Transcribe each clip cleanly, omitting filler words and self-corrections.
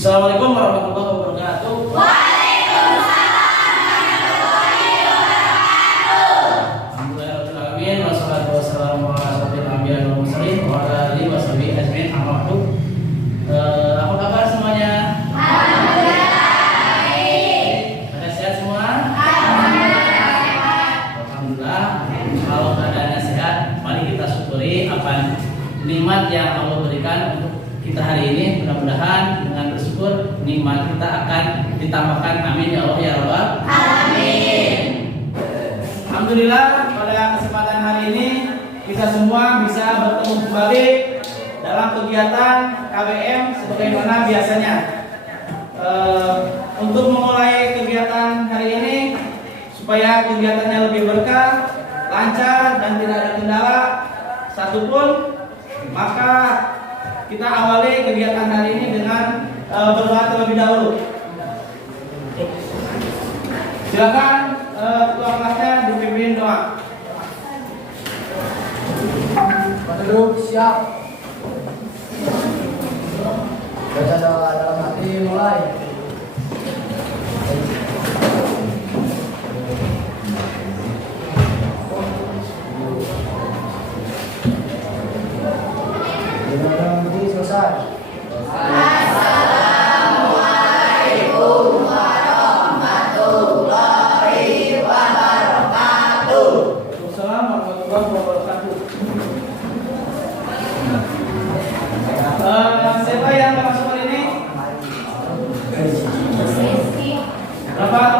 Assalamualaikum warahmatullahi wabarakatuh. Waalaikumsalam warahmatullahi wabarakatuh. Alhamdulillahirobbilalamin wassalatu wassalamu ala asyrofil anbiya'i wal mursalin wa ala alihi washabihi ajmain amma ba'du. Apa kabar semuanya? Alhamdulillah baik. Pada sehat semua? Alhamdulillah sehat. Alhamdulillah. Kalau keadaannya sehat, mari kita syukuri apa nikmat yang Allah berikan untuk kita hari ini. Mudah-mudahan dengan bersyukur nikmat kita akan ditambahkan. Amin ya Allah ya Rabbal Amin. Alhamdulillah, pada kesempatan hari ini kita semua bisa bertemu kembali dalam kegiatan KBM sebagaimana biasanya. Untuk memulai kegiatan hari ini supaya kegiatannya lebih berkah, lancar dan tidak ada kendala satupun, maka kita awali kegiatan hari ini dengan berdoa terlebih dahulu. Silakan ketua kelasnya dipimpin doa. Duduk siap. Baca doa dalam hati mulai. Dalam hati selesai. Assalamualaikum warahmatullahi wabarakatuh. Assalamualaikum warahmatullahi wabarakatuh. Siapa yang masuk hari ini? Berapa orang?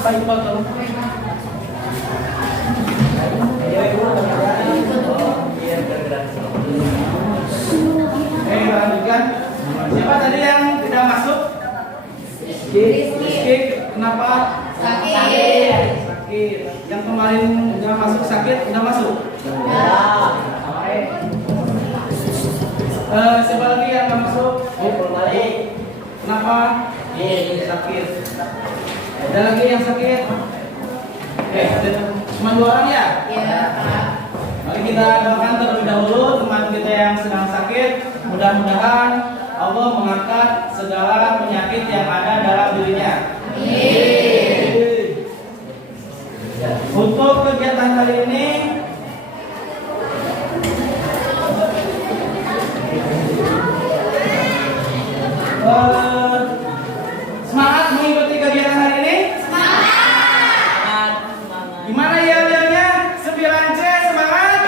Baik, Pak. Lanjutkan. Siapa tadi yang tidak masuk? Rizky. Kenapa? Sakit. Sakit. Yang kemarin udah masuk sakit, udah masuk? Siapa lagi yang nggak masuk? Kenapa? Sakit. Ada lagi yang sakit? Cuma 2 orang ya? Ya. Mari kita doakan terlebih dahulu teman kita yang sedang sakit. Mudah-mudahan Allah mengangkat segala penyakit yang ada dalam dirinya. Amin. Untuk kegiatan hari ini semangat mengikuti kegiatan hari ini. Semangat. Gimana ya yelnya? 9C semangat.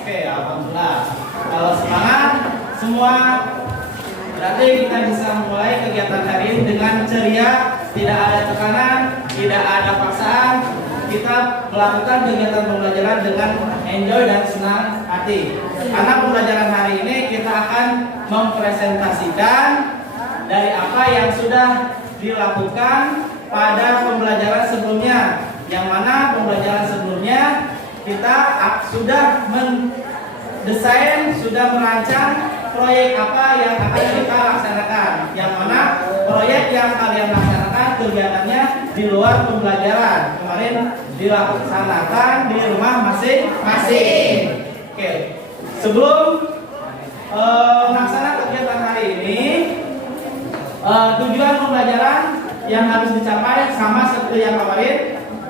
Oke, alhamdulillah. Kalau semangat semua, berarti kita bisa mulai kegiatan hari ini dengan ceria, tidak ada tekanan, tidak ada paksaan. Kita melakukan kegiatan pembelajaran dengan enjoy dan senang hati. Karena pembelajaran hari ini kita akan mempresentasikan dari apa yang sudah dilakukan pada pembelajaran sebelumnya. Yang mana pembelajaran sebelumnya kita sudah mendesain, sudah merancang proyek apa yang akan kita laksanakan. Yang mana proyek yang kalian laksanakan kegiatannya di luar pembelajaran. Kemarin dilaksanakan di rumah masing-masing. Oke. Sebelum melaksanakan kegiatan hari ini, tujuan pembelajaran yang harus dicapai sama seperti yang kemarin.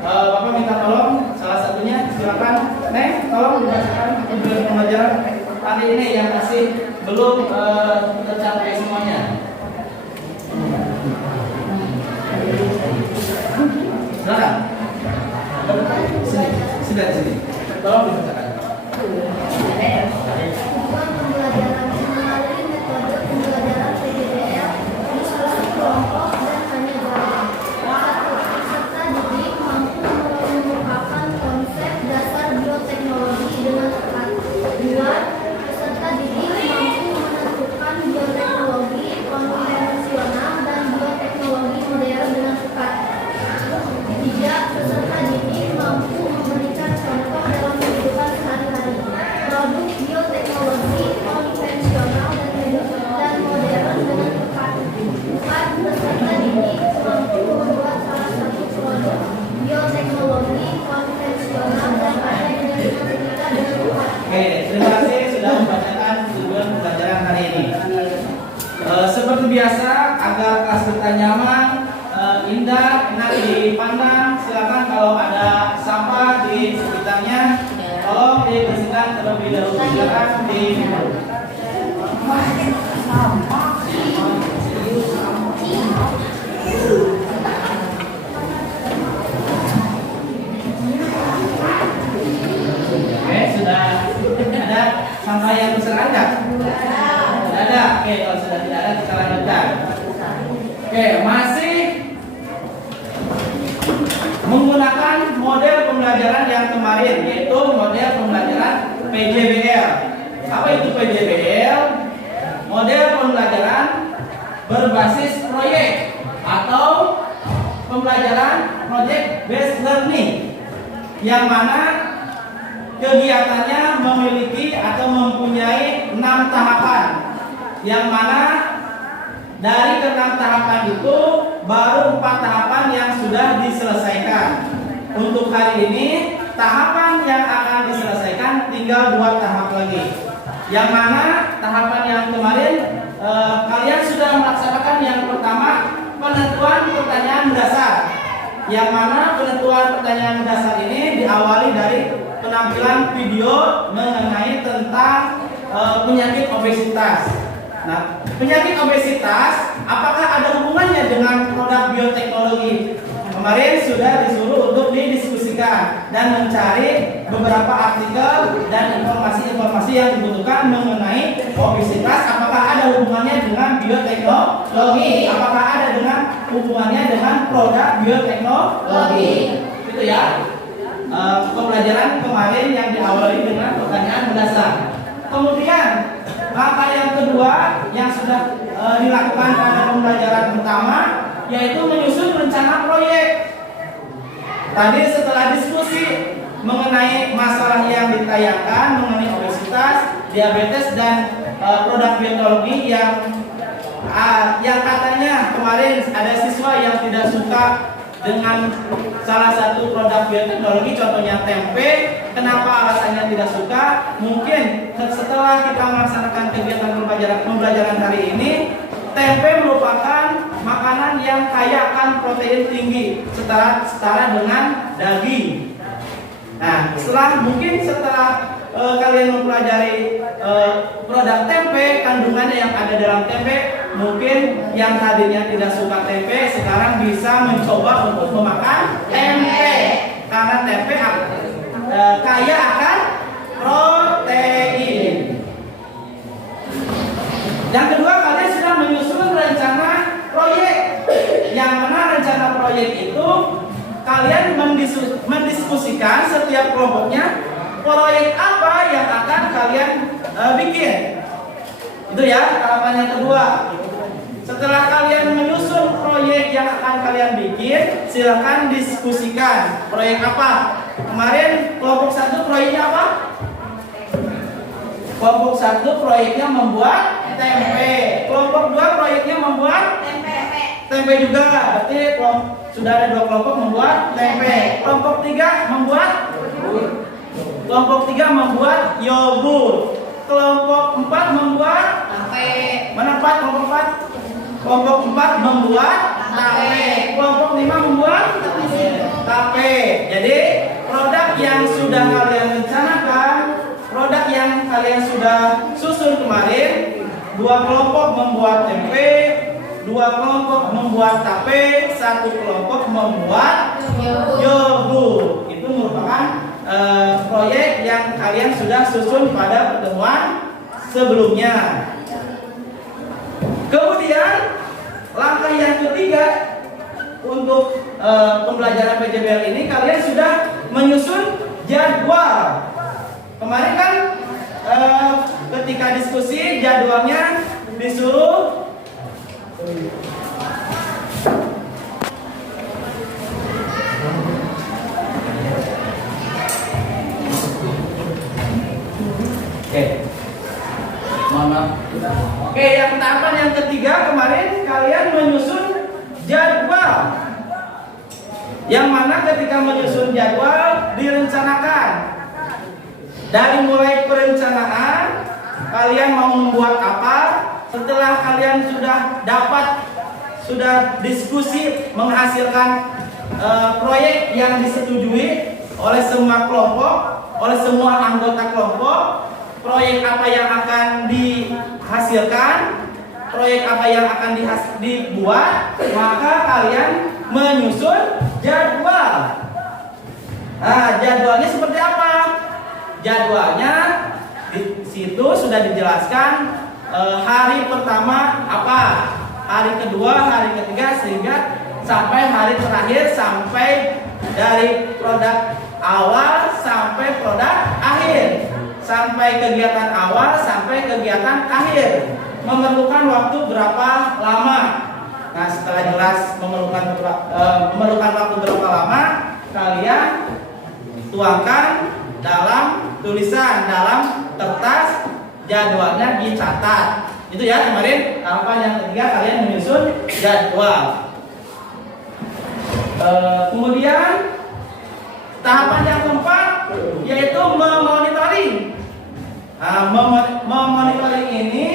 Bapak minta tolong salah satunya, silakan Neng, tolong dibacakan tujuan pembelajaran hari ini yang masih belum tercapai semuanya. Silakan. Sini. Tolong dibacakan. Tujuan pembelajaran mengenali metode pembelajaran PJBL di seluruh kelompok dan hanya jalan. 1. Peserta didik mampu mengemukakan konsep dasar bioteknologi dengan tepat. 2. Peserta didik mampu menentukan bioteknologi konvensional dan bioteknologi modern dengan tepat. 3. Peserta didik mampu memberikan contoh dalam kehidupan sehari-hari produk bioteknologi konvensional dan modern dengan tepat. 4. Peserta didik mampu membuat salah satu produk bioteknologi konvensional dan ada dengan dinamika dengan tepat. Oke, terima kasih sudah membacakan tujuan pembelajaran hari ini. Seperti biasa, agar kelas kita nyaman, indah, enak dipandang, silakan kalau ada sampah di sekitarnya, tolong dibersihkan terlebih dahulu. Silakan di Oke, sudah ada sampah yang besar ada? Tidak ada. Oke, kalau sudah tidak ada kita lanjutkan. Oke, masih menggunakan model pembelajaran yang kemarin, yaitu model pembelajaran PJBL. Apa itu PJBL? Model pembelajaran berbasis proyek atau pembelajaran project based learning, yang mana kegiatannya memiliki atau mempunyai 6 tahapan, yang mana dari ke-6 tahapan itu baru 4 tahapan yang sudah diselesaikan. Untuk hari ini tahapan yang akan diselesaikan tinggal 2 tahap lagi, yang mana tahapan yang kemarin kalian sudah melaksanakan. Yang pertama, penentuan pertanyaan dasar, yang mana penentuan pertanyaan dasar ini diawali dari penampilan video mengenai tentang penyakit obesitas. Nah, penyakit obesitas apakah ada hubungannya dengan produk bioteknologi? Kemarin sudah disuruh untuk didiskusikan dan mencari beberapa artikel dan informasi-informasi yang dibutuhkan mengenai obesitas. Apakah ada hubungannya dengan bioteknologi? Apakah ada dengan hubungannya dengan produk bioteknologi? Itu ya. Pembelajaran kemarin yang diawali dengan pertanyaan mendasar. Kemudian langkah yang kedua yang sudah dilakukan pada pembelajaran pertama, yaitu menyusun rencana proyek. Tadi setelah diskusi mengenai masalah yang ditayangkan mengenai obesitas, diabetes dan produk bioteknologi yang katanya kemarin ada siswa yang tidak suka dengan salah satu produk bioteknologi, contohnya tempe. Kenapa alasannya tidak suka? Mungkin setelah kita melaksanakan kegiatan pembelajaran hari ini, tempe merupakan makanan yang kaya akan protein tinggi, setara dengan daging. Nah, setelah kalian mempelajari produk tempe, kandungannya yang ada dalam tempe, mungkin yang tadinya tidak suka tempe sekarang bisa mencoba untuk memakan tempe, karena tempe kaya akan protein. Yang kedua, kalian sudah menyusun rencana proyek, yang mana rencana proyek itu kalian mendiskusikan setiap kelompoknya proyek apa yang akan kalian bikin. Itu ya tahapan yang kedua. Setelah kalian menyusun proyek yang akan kalian bikin, silakan diskusikan proyek apa. Kemarin kelompok 1 proyeknya apa? Kelompok 1 proyeknya membuat tempe. Kelompok 2 proyeknya membuat tempe juga. Berarti sudah ada 2 kelompok membuat tempe. Kelompok 3 membuat yogurt. Kelompok 4 membuat Tape. mana Pak? Kelompok 4? Kelompok 4 membuat tape. Kelompok 5 membuat tape. Jadi produk yang sudah kalian rencanakan, produk yang kalian sudah susun kemarin, 2 kelompok membuat tempe, 2 kelompok membuat tape, 1 kelompok membuat yogurt. Itu merupakan proyek yang kalian sudah susun pada pertemuan sebelumnya. Kemudian langkah yang ketiga untuk pembelajaran PJBL ini, kalian sudah menyusun jadwal. Kemarin kan ketika diskusi jadwalnya disuruh Oke, yang tahapan yang ketiga kemarin kalian menyusun jadwal. Yang mana ketika menyusun jadwal direncanakan. Dari mulai perencanaan, kalian mau membuat apa? Setelah kalian sudah diskusi menghasilkan proyek yang disetujui oleh semua kelompok, oleh semua anggota kelompok, proyek apa yang akan dihasilkan, proyek apa yang akan dibuat, maka kalian menyusun jadwal. Nah, jadwalnya seperti apa? Jadwalnya di situ sudah dijelaskan hari pertama apa, hari kedua, hari ketiga, sehingga sampai hari terakhir, sampai dari produk awal sampai produk akhir, sampai kegiatan awal sampai kegiatan akhir, memerlukan waktu berapa lama. Nah, setelah jelas memerlukan waktu berapa lama, kalian tuangkan dalam tulisan, dalam kertas, jadwalnya dicatat. Itu ya kemarin tahapan yang ketiga, kalian menyusun jadwal. Kemudian tahapan yang keempat yaitu memonitoring. Nah, memonitoring ini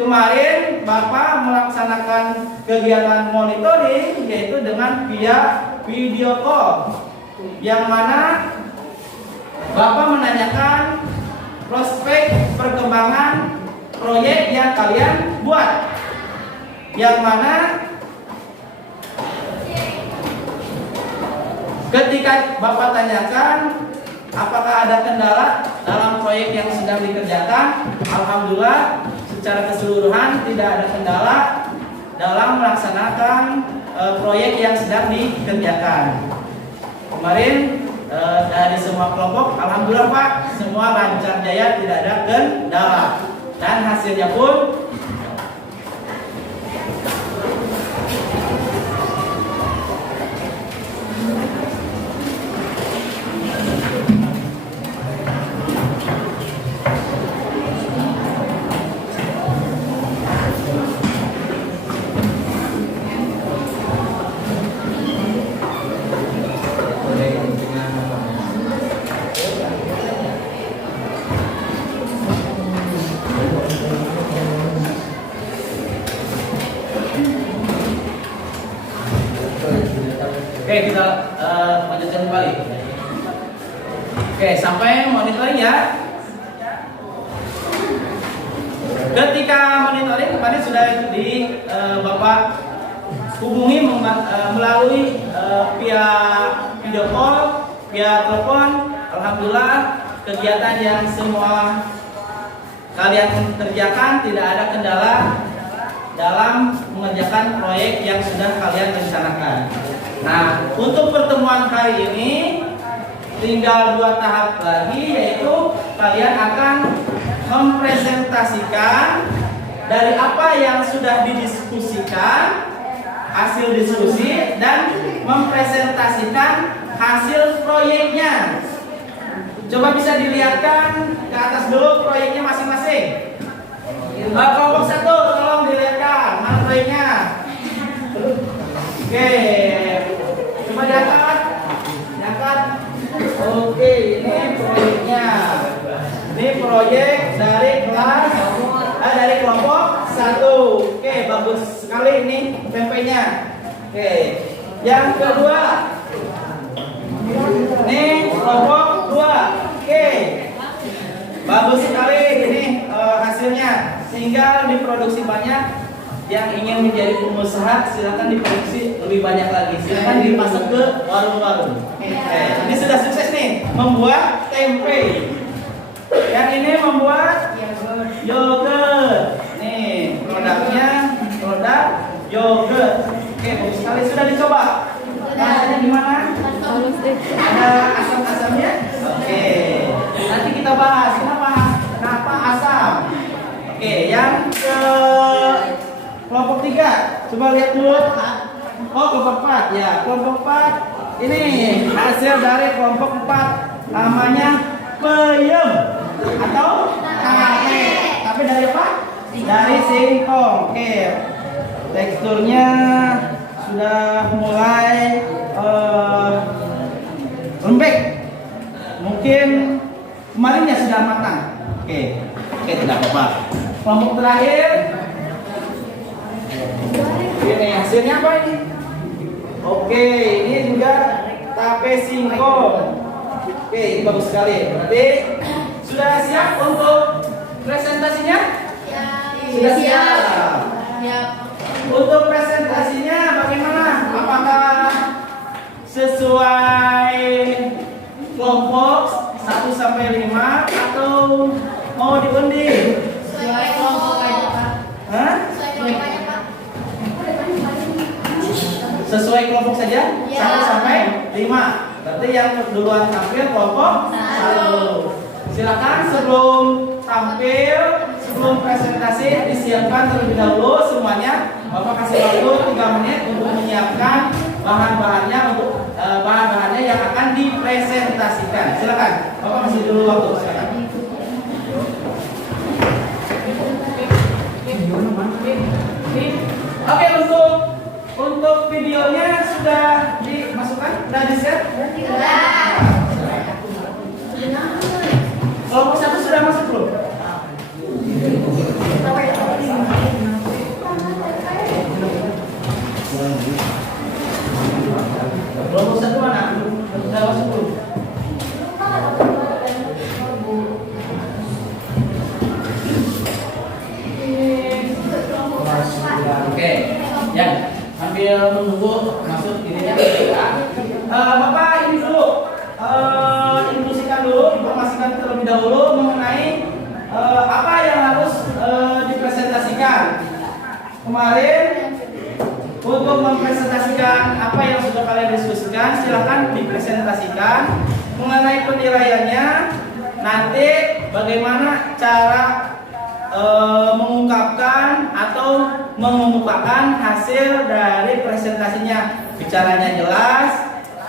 kemarin Bapak melaksanakan kegiatan monitoring yaitu dengan via video call, yang mana Bapak menanyakan prospek perkembangan proyek yang kalian buat, yang mana ketika Bapak tanyakan apakah ada kendala dalam proyek yang sedang dikerjakan, alhamdulillah secara keseluruhan tidak ada kendala dalam melaksanakan proyek yang sedang dikerjakan. Kemarin dari semua kelompok, alhamdulillah Pak, semua lancar jaya, tidak ada kendala, dan hasilnya pun Oke, kita lanjutkan kembali. Oke, sampai monitoring ya. Ketika monitoring kemarin sudah Bapak hubungi melalui via video call, via telepon. Alhamdulillah kegiatan yang semua kalian kerjakan tidak ada kendala dalam mengerjakan proyek yang sudah kalian rencanakan. Nah, untuk pertemuan hari ini tinggal 2 tahap lagi, yaitu kalian akan mempresentasikan dari apa yang sudah didiskusikan, hasil diskusi, dan mempresentasikan hasil proyeknya. Coba bisa dilihatkan ke atas dulu proyeknya masing-masing. Kelompok 1 tolong dilihatkan mana proyeknya. Oke, coba diangkat. Diangkat. Oke, ini proyeknya. Ini proyek dari kelas dari kelompok 1. Oke, bagus sekali ini tempenya. Oke. Yang kedua. Ini kelompok 2. Oke. Bagus sekali ini hasilnya. Sehingga diproduksi banyak. Yang ingin menjadi pengusaha silakan diproduksi lebih banyak lagi. Silakan dipasok ke warung-warung. Ini sudah sukses nih membuat tempe. Yang ini membuat yogurt. Nih produknya produk yogurt. Oke, bagus sekali sudah dicoba. Rasanya gimana? Ada asam-asamnya? Oke. Nanti kita bahas kenapa asam. Oke, yang ke kelompok 3, coba lihat dulu. Oh, kelompok 4 ya. Kelompok 4 ini hasil dari kelompok 4 namanya peyem atau tape. Tapi dari apa? Dari singkong. Oke. Teksturnya sudah mulai lembek. Mungkin kemarinnya sudah matang. Oke, tidak apa-apa. Kelompok terakhir. Ini hasilnya apa ini? Oke, ini juga tape singkong. Oke, ini bagus sekali. Berarti sudah siap untuk presentasinya? Sudah siap. Untuk presentasinya bagaimana? Apakah sesuai kelompok 1 sampai 5 atau mau diundi? Sesuai kelompok aja, Pak. Hah? Sesuai kelompok saja? Ya. 1 sampai 5. Berarti yang duluan tampil kelompok 1. Silakan sebelum tampil, sebelum presentasi disiapkan terlebih dahulu semuanya. Bapak kasih waktu 3 menit untuk menyiapkan bahan-bahannya untuk bahan-bahannya yang akan dipresentasikan. Silakan. Bapak kasih dulu waktu. Silakan. Oke, untuk videonya sudah dimasukkan, sudah di-share? Kelompok 1 sudah masuk belum? Kelompok 1 mana? Sudah masuk belum? Oke, ya, sambil menunggu masuk ininya. Bapak ini dulu, informasikan dulu, informasikan terlebih dahulu mengenai apa yang harus dipresentasikan. Kemarin untuk mempresentasikan apa yang sudah kalian diskusikan, silakan dipresentasikan mengenai penilaiannya. Nanti bagaimana cara mengungkapkan atau mengemukakan hasil dari presentasinya, bicaranya jelas,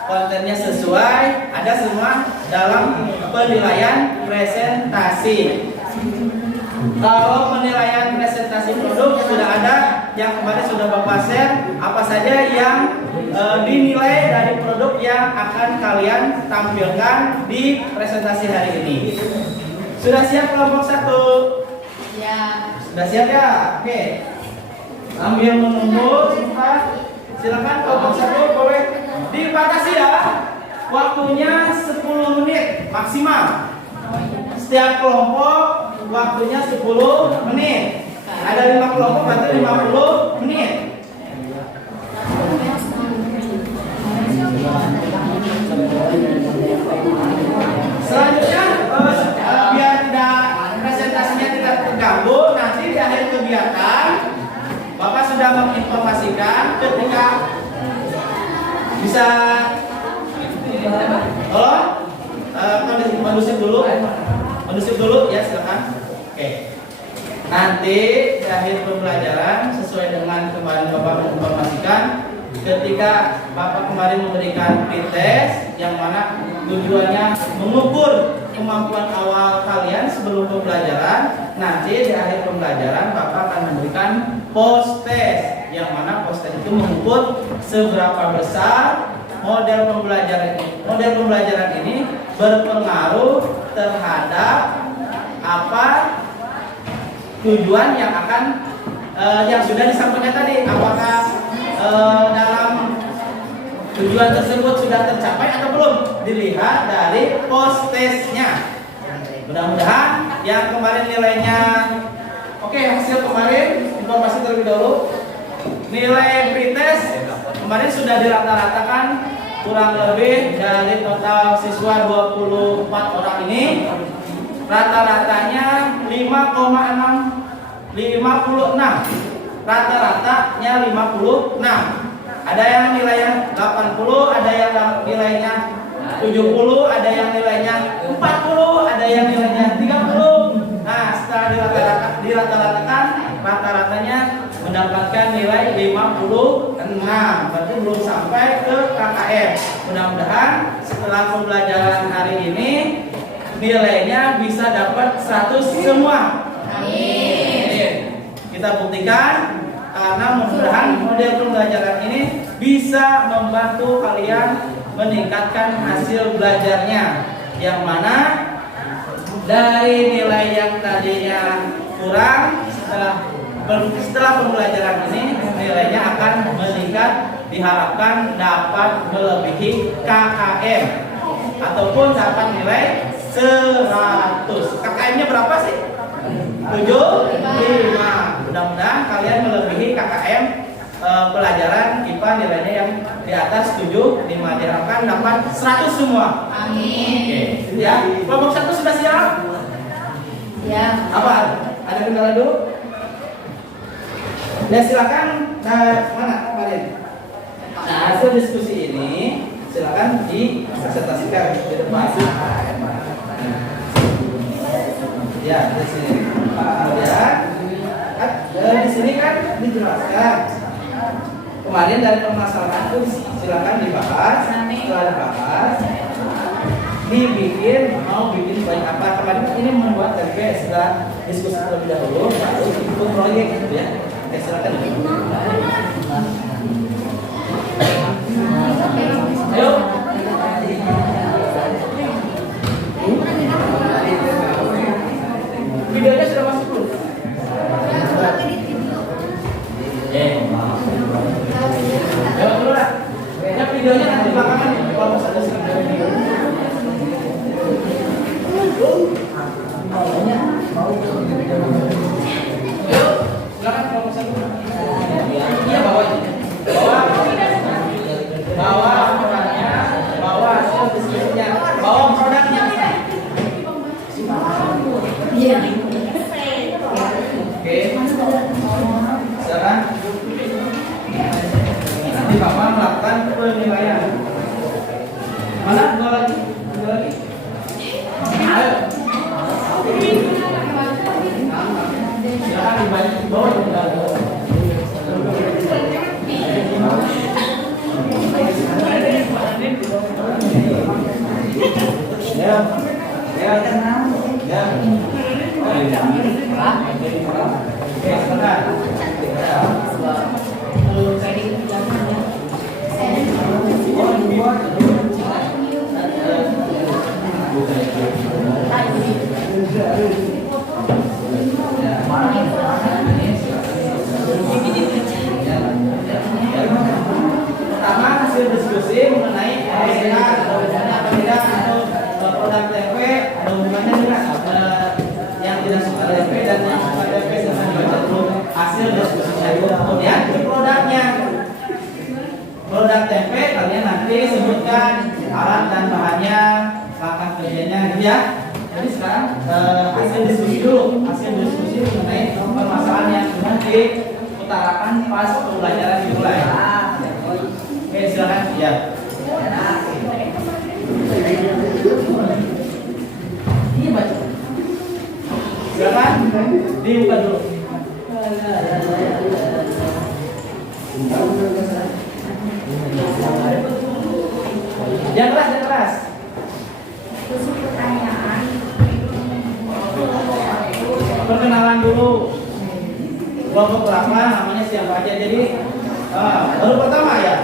kontennya sesuai, ada semua dalam penilaian presentasi. Kalau penilaian presentasi produk sudah ada, yang kemarin sudah Bapak share, apa saja yang dinilai dari produk yang akan kalian tampilkan di presentasi hari ini. Sudah siap kelompok 1? Ya. Sudah siap ya? Oke. Sambil menunggu sebentar, silakan kelompok 1 boleh dibatasi ya. Waktunya 10 menit maksimal. Setiap kelompok waktunya 10 menit. Ada 5 kelompok berarti 50 menit. Selanjutnya biar tidak presentasinya tidak terganggu, nanti di akhir kegiatan Bapak sudah menginformasikan ketika bisa kondusif dulu ya, silakan. Oke. Nanti di akhir pembelajaran sesuai dengan kemarin Bapak menginformasikan, ketika Bapak kemarin memberikan pretest yang mana tujuannya mengukur kemampuan awal kalian sebelum pembelajaran. Nanti di akhir pembelajaran Bapak akan memberikan post test, yang mana post test itu mengukur seberapa besar model pembelajaran ini berpengaruh terhadap apa tujuan yang akan yang sudah disampaikan tadi. Apakah dalam tujuan tersebut sudah tercapai atau belum, dilihat dari post testnya. Mudah-mudahan yang kemarin nilainya oke, hasil kemarin informasi terlebih dahulu. Nilai pretest kemarin sudah dirata-ratakan kurang lebih dari total siswa 24 orang ini, rata-ratanya 56, rata-ratanya 56. Ada yang nilainya 80, ada yang nilainya 70, ada yang nilainya 40, ada yang nilainya 30. Nah, setelah dirata-ratakan, rata-ratanya mendapatkan nilai 56. Berarti belum sampai ke KKM. Mudah-mudahan setelah pembelajaran hari ini nilainya bisa dapat 100 semua. Amin. Kita buktikan, karena mudah-mudahan model pembelajaran ini bisa membantu kalian meningkatkan hasil belajarnya, yang mana dari nilai yang tadinya kurang setelah pembelajaran ini nilainya akan meningkat, diharapkan dapat melebihi KKM ataupun dapat nilai 100. KKM-nya berapa sih? 75. Mudah-mudahan kalian melebihi KKM pelajaran IPA nilainya yang di atas 75, diharapkan dapat 100 semua. Amin. Oke, ya. Kelompok 1 sudah siap? Ya. Apa? Ada kendala dulu? Ya silakan. Mana kemarin? Nah, hasil diskusi ini silakan dipresentasikan di depan. Ya, di sini. Kemudian di sini kan dijelaskan. Kemarin dari permasalahan itu silakan dibahas. Setelah dibahas, mau bikin banyak apa. Kemarin ini membuat TP, setelah diskusi terlebih dahulu, baru ikut proyek gitu ya. Oke, silakan. Ayo. Videonya sudah masuk belum? Jawab dulu lah. Ya, videonya nanti belakangan kalau ada video. Ayo, silakan kalau iya, bawa aja. Bawa orangnya, bawa hasil diskusinya, bawa produknya. Iya. Oke. Sekarang nanti Bapak melakukan penilaian. Mana dua lagi? Ayo. Silakan dibalik di bawah juga. Ya. Oke, sebentar. Pertama, hasil diskusi mengenai produk TP ada hubungannya dengan yang tidak suka TP dan yang suka TP dengan baca dulu hasil diskusinya itu. Kemudian produknya, produk TP kalian nanti sebutkan alat dan bahannya, langkah kerjanya gitu ya. Jadi sekarang hasil diskusi dulu, hasil diskusi mengenai permasalahan yang sudah diutarakan pas pembelajaran dimulai. Oke, silakan ya. Ini baca. Silakan dibuka dulu. Yang keras. Khusus pertanyaan kenalan dulu. Kelompok berapa, namanya siapa aja. Jadi baru pertama ya.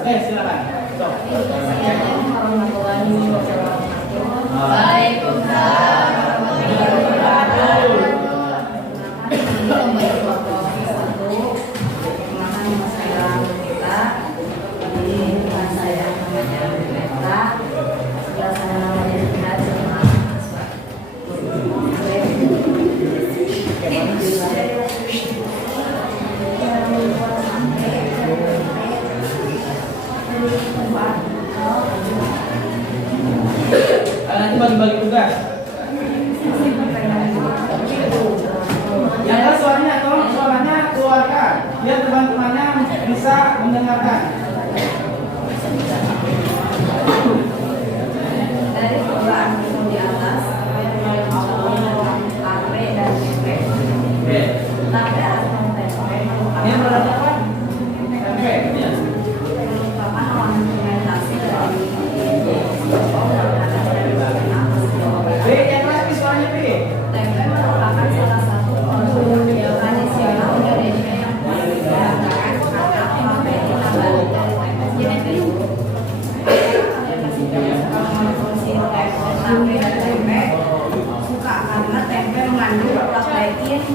Oke, silakan. Sok. Assalamualaikum warahmatullahi wabarakatuh. Waalaikumsalam warahmatullahi wabarakatuh. Ini kembali kelompok 1. Perkenalkan nama saya Nurita. Ini teman saya namanya Nurita. Sebelah sana namanya Jihad sama Aswa. Nanti bagi-bagi tugas. Yang ada suaranya, tolong suaranya keluarkan biar teman-temannya bisa mendengarkan. Dari permulaan di atas sampai AP dan TP. Oke. Tapi atau TP Ini yang berada apa? Tempe. Ya. merupakan awan fermentasi dari Jepang dan ada dari B, yang keras suaranya B. Tempe merupakan salah satu produk tradisional Indonesia yang dibanggakan karena protein nabati dari tempe sendiri. Kalau mengkonsumsi tape dan tempe suka karena tempe mengandung protein.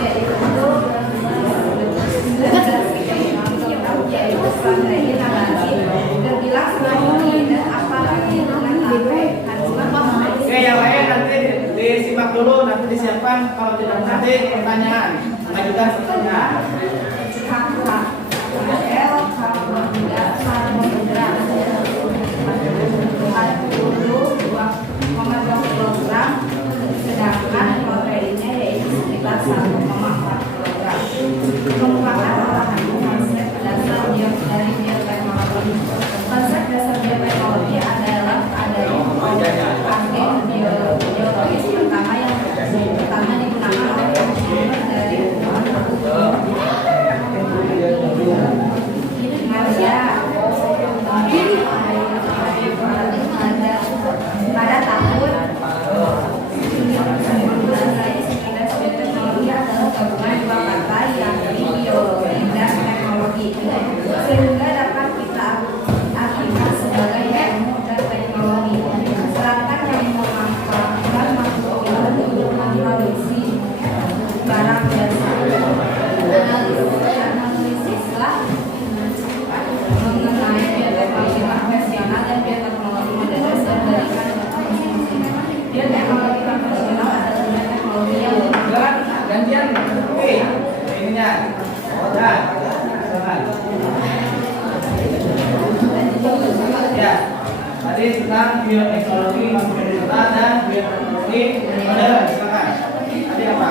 Yaitu protein nabati terbilang sebagai dan apalagi dengan tape kandungan Oke, yang lain nanti disimak dulu, nanti disiapkan. Kalau tidak nanti pertanyaan, ajukan pertanyaan. Sedangkan proteinnya yaitu sekitar 1,4 kg. Merupakan olahan konsep dasar dari bioteknologi. Konsep dasar bioteknologi adalah adanya agen biologis pertama yang digunakan oleh sumber dari pada tahun 1919 bioteknologi adalah gabungan dua kata yakni biologi dan teknologi sehingga dapat kita artikan sebagai ilmu dan teknologi. Sedangkan yang memanfaatkan makhluk itu untuk memproduksi barang jasa. Analisislah mengenai bioteknologi konvensional dan bioteknologi modern dari bioteknologi konvensional adalah bioteknologi yang Gantian. Oke, ininya. Nah, silakan. Ya, tadi tentang bioteknologi konvensional dan bioteknologi modern. Silakan. Tadi apa?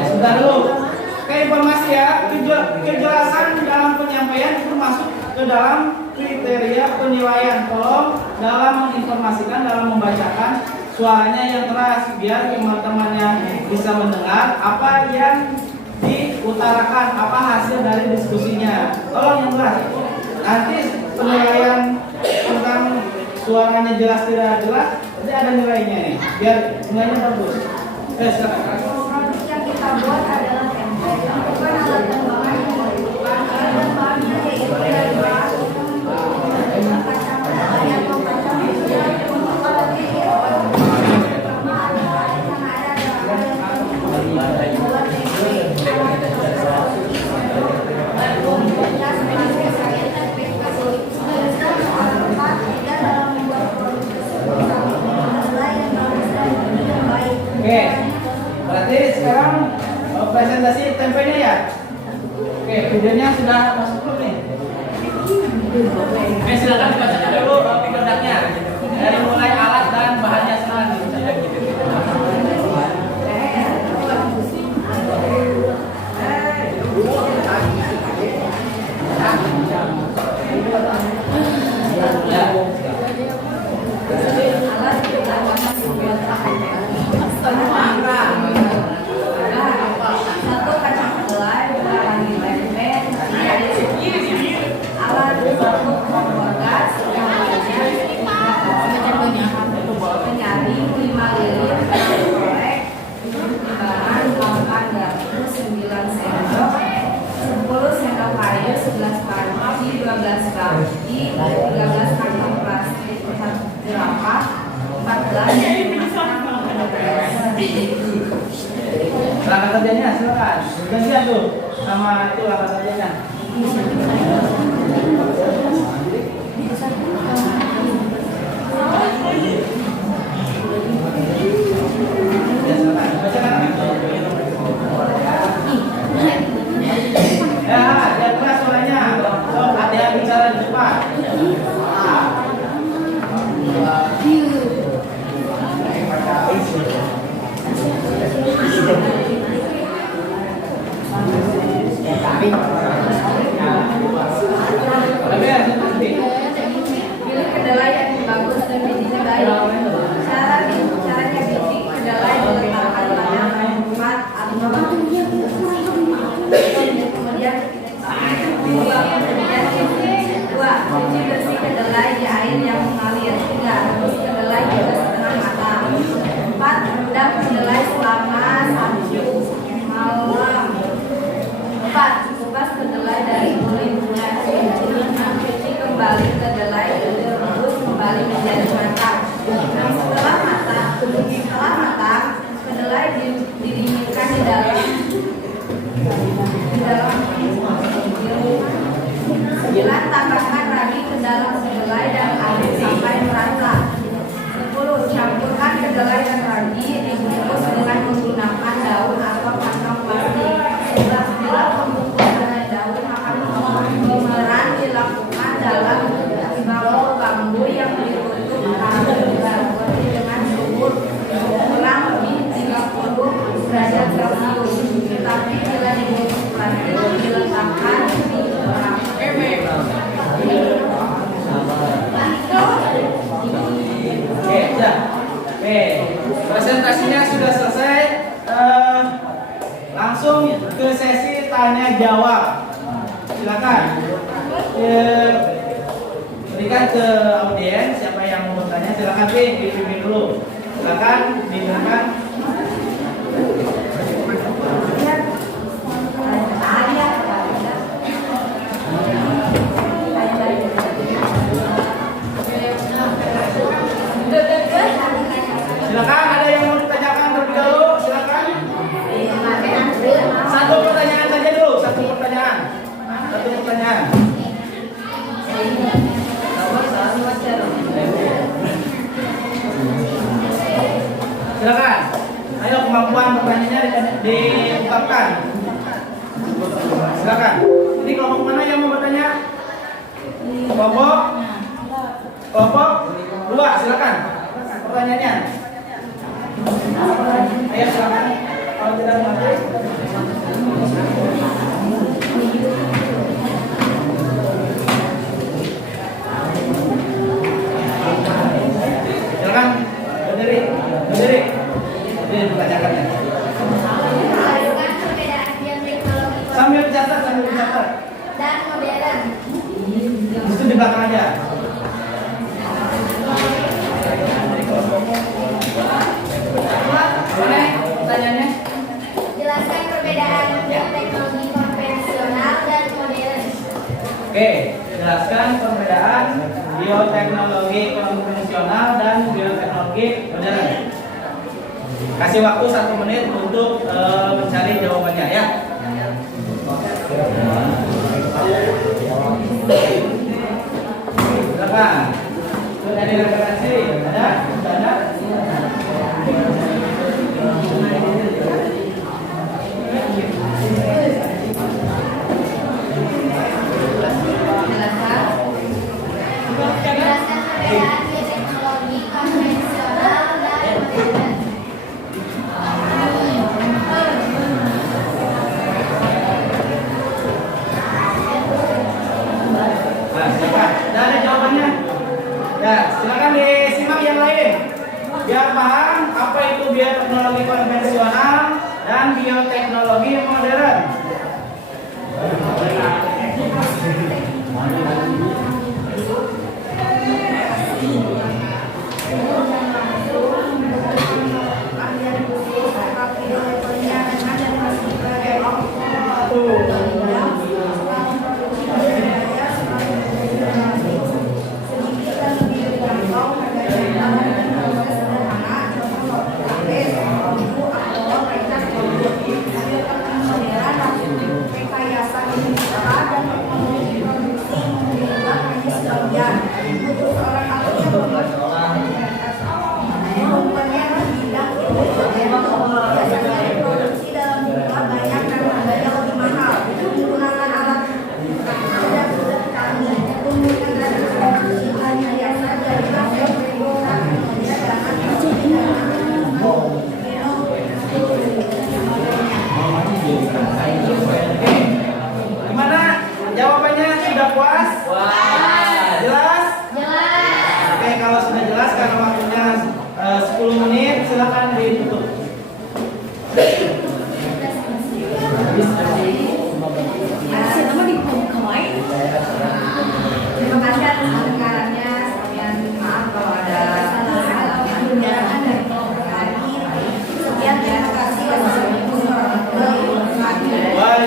Sebentar dulu. Oke, informasi ya. Kejelasan dalam penyampaian itu masuk ke dalam kriteria penilaian. Tolong dalam menginformasikan, dalam membacakan suaranya yang keras biar teman-temannya bisa mendengar apa yang diutarakan, apa hasil dari diskusinya. Tolong yang keras. Nanti penilaian tentang suaranya jelas tidak jelas, nanti ada nilainya nih. Biar nilainya bagus. Oke, silakan. produk yang kita buat adalah tempe. Bukan alat tambahan yang dibutuhkan dan bahannya yaitu dari bahan kacang atau kacang hijau untuk roti. Pertama adalah yang ada dalam buat tempe. tempenya ya? Oke, videonya sudah masuk belum nih? Oke, silakan dibacakan dulu pikadaknya. Dari mulai alat dan bahannya silakan dibacakan. Satu kacang kedelai, dua lagi tempe, tiga alat satu kompor gas, yang lainnya penyaring 5 liter, korek, timbangan 8 garpu 9 sendok, 10 sendok air, 11 panci, 12 baki, 13 kantong plastik, 1 jerapah, 14 Langkah kerjanya silakan. Gantian tuh sama itu langkah kerjanya. Ya, silakan. Bacakan. Ya, jangan keras suaranya. So, ada yang bicara di depan. Pilih kedelai yang bagus dan bijinya baik. Caranya biji kedelai diletakkan pada tempat atau kemudian dua, cuci bersih kedelai di air yang mengalir. 3, rebus kedelai hingga setengah matang. 4, rendam kedelai selama 1 malam. 4, kupas kedelai dari kulit-kulit. 5, cuci kembali kedelai dan rebus kembali menjadi matang. Setelah matang, kedelai didinginkan di dalam 9, tambahkan ragi ke dalam kedelai dan aduk sampai merata. 10, campurkan kedelai dan ragi dibungkus dengan menggunakan daun atau kantong plastik. 11, bila pembungkus dengan daun akan pemeran dilakukan dalam bangku bambu yang ditutup karena dengan suhu kurang lebih 30 derajat Celcius. Tetapi bila dibungkus plastik diletakkan di dalam Oke, sudah. Oke, presentasinya sudah selesai. Langsung ke sesi tanya jawab. Silakan. Berikan ke audiens siapa yang mau bertanya. Silakan dipimpin dulu. Silakan diberikan. Silakan, ada yang mau ditanyakan terlebih dahulu, silakan. Satu pertanyaan saja dulu, satu pertanyaan. Silakan. Ayo kemampuan pertanyaannya diungkapkan. Silakan. Ini kelompok mana yang mau bertanya? Kelompok 2, silakan. Pertanyaannya. Ayo silakan. Kalau tidak mengerti. Silakan berdiri. Ini pertanyaannya. Kandungan perbedaan biang teknologi Sambil dicatat. dan modern. Itu di belakang aja. Boleh pertanyaannya? Jelaskan perbedaan teknologi konvensional dan modern. Oke, jelaskan perbedaan bioteknologi konvensional dan bioteknologi modern. Kasih waktu 1 menit untuk mencari jawabannya ya. Silakan. Dari referensi ada?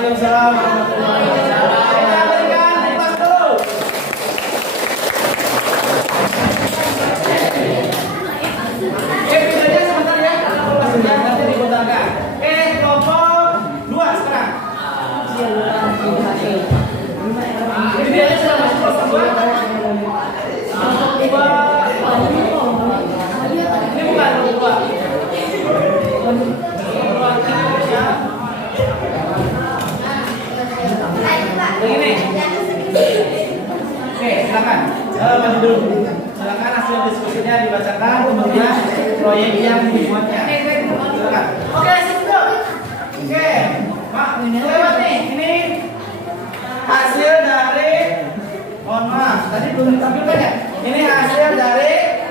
Waalaikumsalam warahmatullahi wabarakatuh. Kita berikan kelas dulu. Videonya sebentar ya, kalau kelasnya nanti diputarkan. Kelompok 2 sekarang. Videonya sudah masuk kelompok 2. Ini bukan kelompok 2. Begini. Oke, silakan. Maju dulu. Silakan hasil diskusinya dibacakan, kemudian proyek yang dibuatnya. Silakan. Oke, siap. Oke, Mak, lewat nih. Ini hasil dari, mohon maaf, tadi belum ditampilkan ya. Ini hasil dari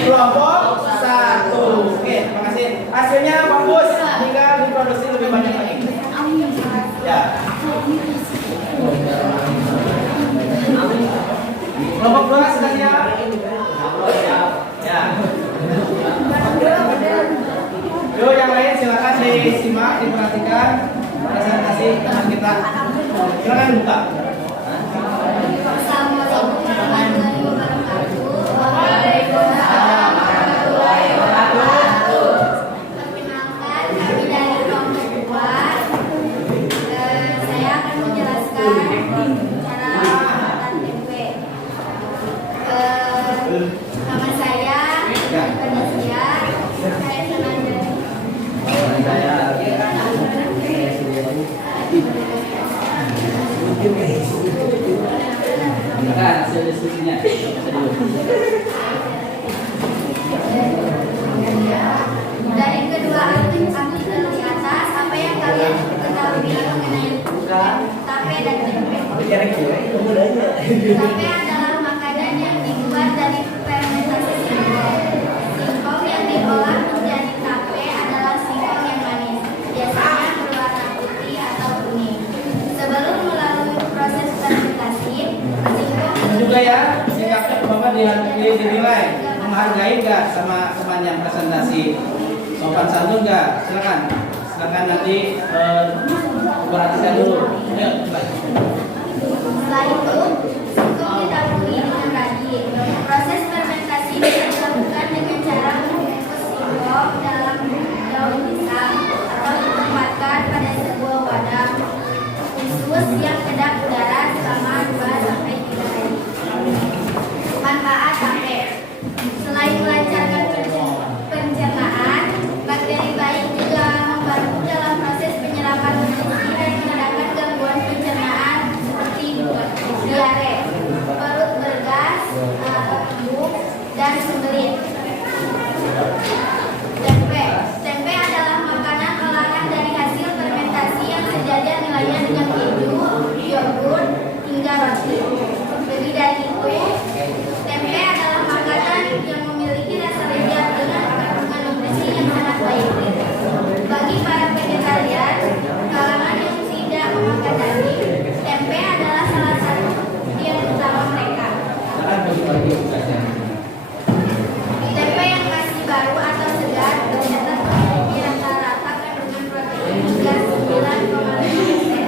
kelompok 1. Oke, terima kasih. Hasilnya bagus, tinggal diproduksi lebih banyak lagi. Ya. Kelompok 2 sedang siap? Ya. Yuk, yang lain silakan disimak, diperhatikan presentasi teman kita. Silakan dibuka. Assalamualaikum warahmatullahi wabarakatuh. Waalaikumsalam warahmatullahi wabarakatuh. Perkenalkan, kami dari kelompok 2. Saya akan menjelaskan cara pembuatan tempe. Nama saya Vanessa. Saya senang dari Silakan hasil diskusinya. dari kedua artikel di atas, apa yang kalian ketahui mengenai tape dan tempe? Tape adalah makanan yang dibuat dari fermentasi singkong. Singkong yang diolah menjadi tape adalah singkong yang manis, biasanya berwarna putih atau kuning. Sebelum melalui proses fermentasi, singkong Juga ya, sikapnya Bapak dinilai menghargai nggak sama teman yang presentasi, sopan santun nggak? Silakan nanti perhatikan dulu. Ayo, Setelah itu, singkong didahului dengan ragi. Proses fermentasi dilakukan dengan cara membungkus singkong dalam daun pisang atau ditempatkan pada sebuah wadah khusus yang kedap udara selama 2-3 hari. Manfaat tape. Selain melancarkan pencernaan, bakteri baik juga membantu dalam proses penyerapan nutrisi dan meredakan gangguan pencernaan seperti diare, perut bergas, kembung, dan sembelit. Tempe adalah makanan olahan dari hasil fermentasi yang sejajar nilainya dengan keju, yogurt, hingga roti. Lebih dari itu, tempe adalah makanan yang memiliki rasa lezat dengan kandungan nutrisi yang sangat baik. Bagi para vegetarian, kalangan yang tidak memakan daging, tempe adalah salah satu pilihan utama mereka. silakan bagi-bagi tugasnya. Tempe yang masih baru atau segar tercatat memiliki rata-rata kandungan protein hingga 9,5%.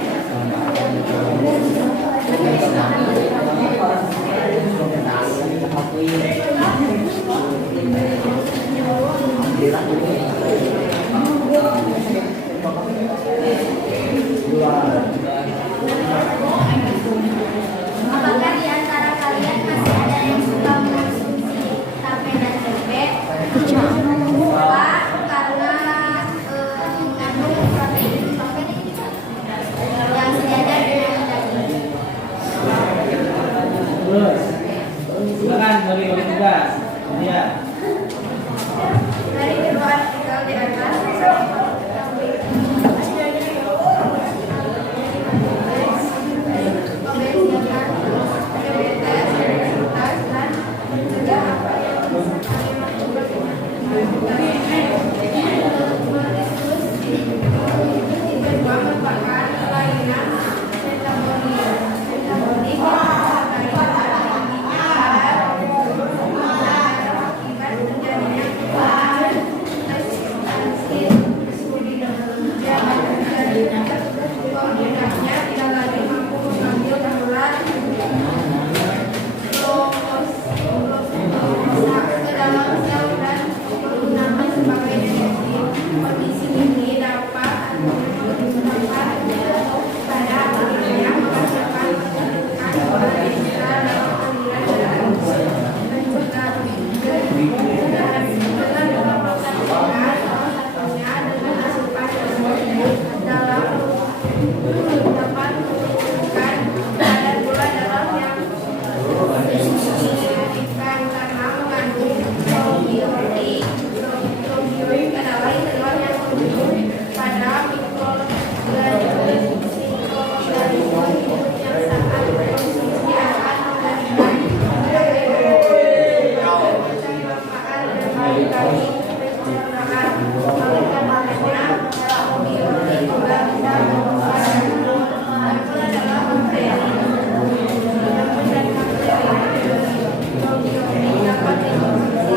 Apakah di antara kalian masih ada yang suka mengonsumsi tape dan tempe? Pak, karena mengandung protein yang sejajar dengan daging. Terus, silakan bagi-bagi tugas. Ya. Dari kedua artikel di atas,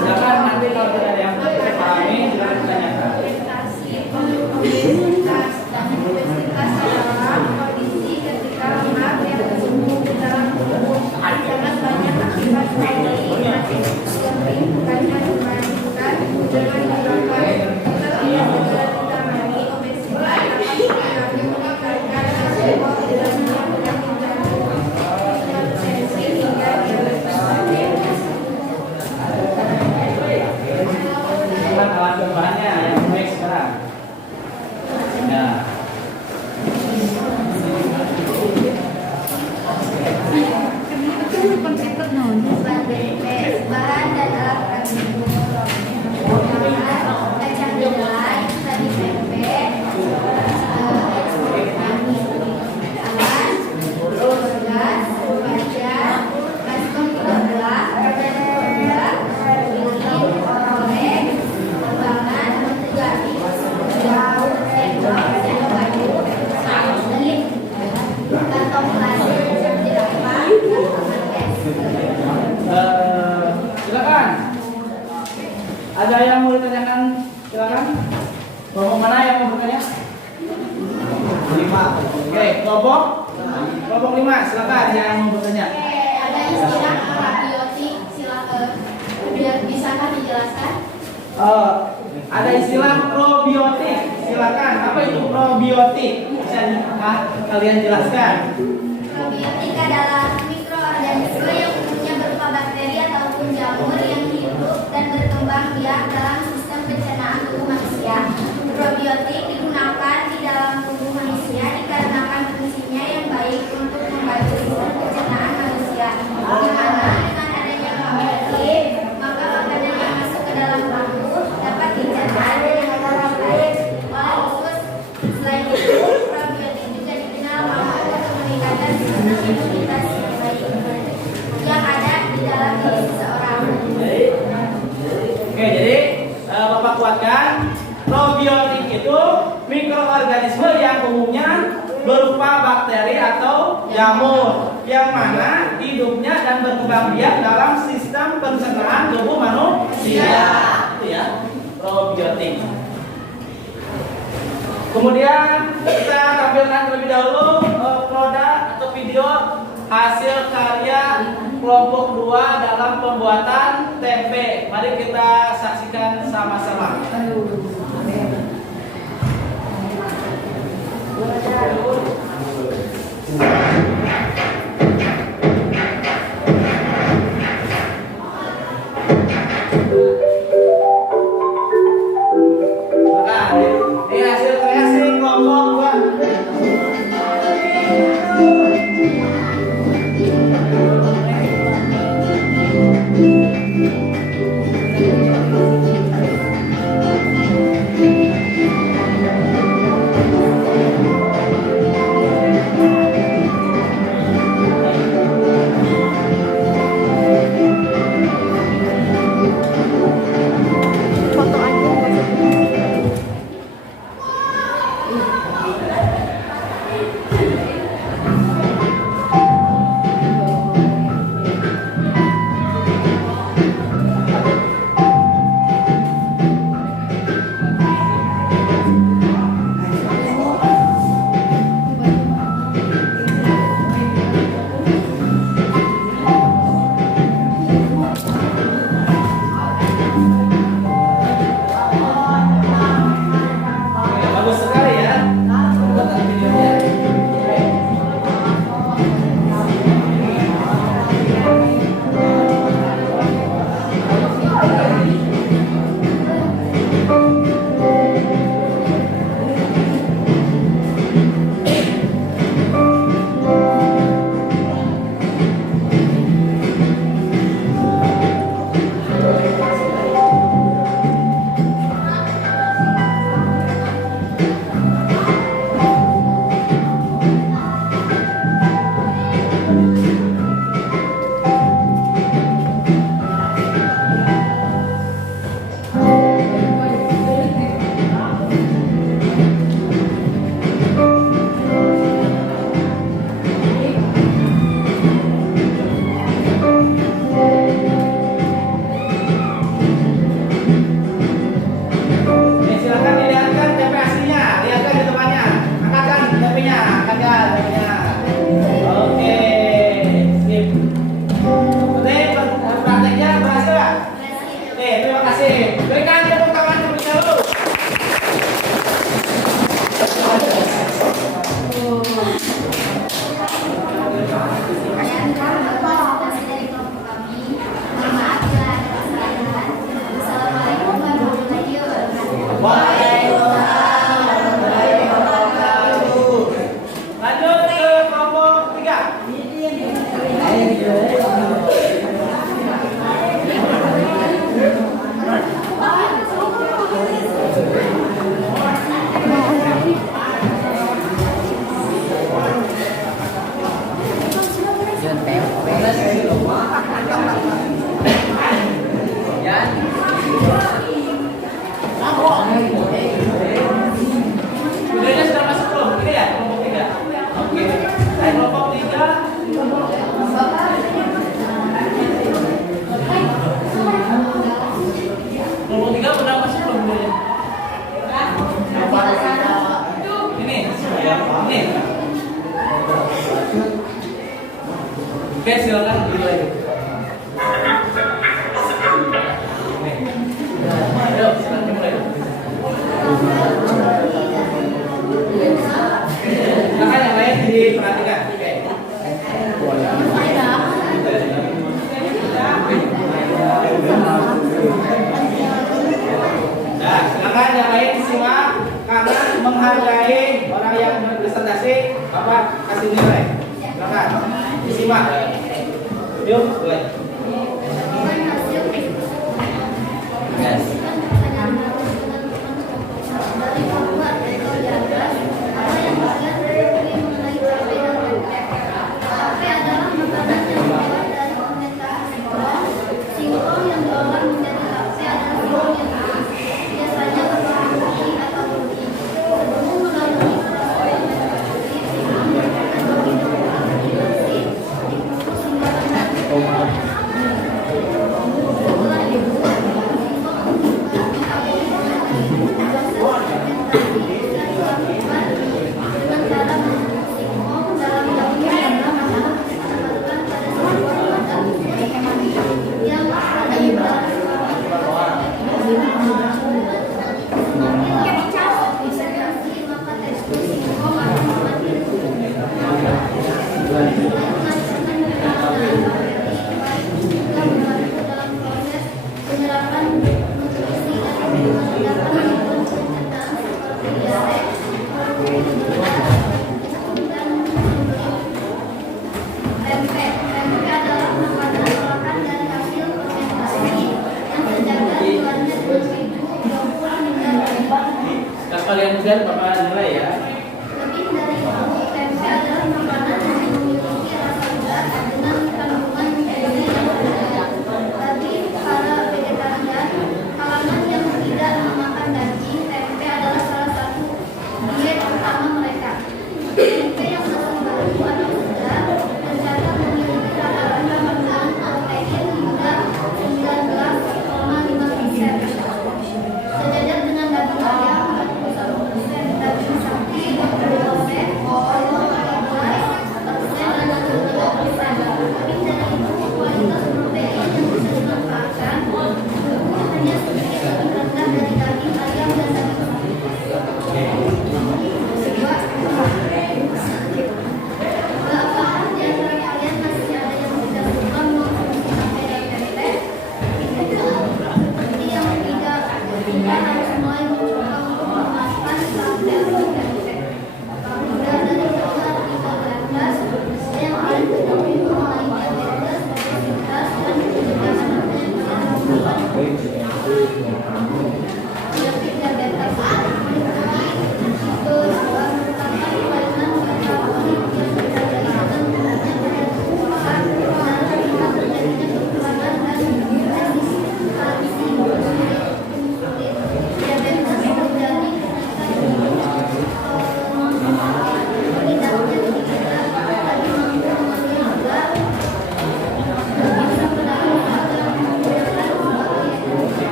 Silakan nanti kalau tidak ada yang dipahami silakan ditanyakan. Obesitas adalah kondisi ketika lemak yang bertumbuh di dalam tubuh sangat banyak akibat bukannya dibandingkan dengan menyebabkan gejala ditangani obesitas dapat mengakibatkan resiko tidaknya penyakit jantung, hipertensi hingga diabetes. Silakan alat bahannya yang baik sekarang. Nah, bahan dan alat kacang kedelai, tadi tempe, beras, wajan, baskom 13, dan orek, lembangan, mentega, daun, sendok kayu, saus, kantong plastik, jerapah, es. Silakan. Ada yang mau ditanyakan? Silakan. Kelompok mana yang mau bertanya? 5. Oke, kelompok 5. Silakan yang mau bertanya. Ada istilah probiotik, bisakah dijelaskan? Ada istilah probiotik. Silakan. Apa itu probiotik? Bisa kalian jelaskan? Probiotik adalah mikroorganisme yang umumnya berupa bakteri ataupun jamur yang hidup dan berkembang biak dalam sistem pencernaan tubuh manusia. Probiotik digunakan di dalam tubuh manusia dikarenakan fungsinya yang baik untuk membantu sistem pencernaan manusia. Di mana dengan adanya probiotik, maka makanan yang masuk ke dalam tubuh dapat dicerna dengan lebih baik. Oleh usus, selain itu, probiotik juga dikenal mampu untuk meningkatkan sistem imunitas yang baik yang ada di dalam diri seseorang. Oke, jadi Bapak kuatkan, probiotik itu mikroorganisme yang umumnya berupa bakteri atau jamur yang mana hidupnya dan berkembang biak dalam sistem pencernaan tubuh manusia. Itu ya, probiotik. Kemudian kita tampilkan terlebih dahulu produk atau video hasil karya kelompok 2 dalam pembuatan tempe. Mari kita saksikan sama-sama. Nah, ini hasil kreasi kelompok 2. Nih. Oke, silakan dimulai. Nih. Ayo, silakan dimulai. Silakan yang lain diperhatikan. Oke. Nah, silakan yang lain disimak karena menghargai orang yang berpresentasi, Bapak kasih nilai. Silakan disimak. Yuk, mulai. Yes. Singkong yang diolah menjadi tape adalah singkong yang tipis, biasanya berbahan putih atau putih. Sebelum melalui proses fermentasi, singkong merupakan roti bersih, dikukus hingga lembut.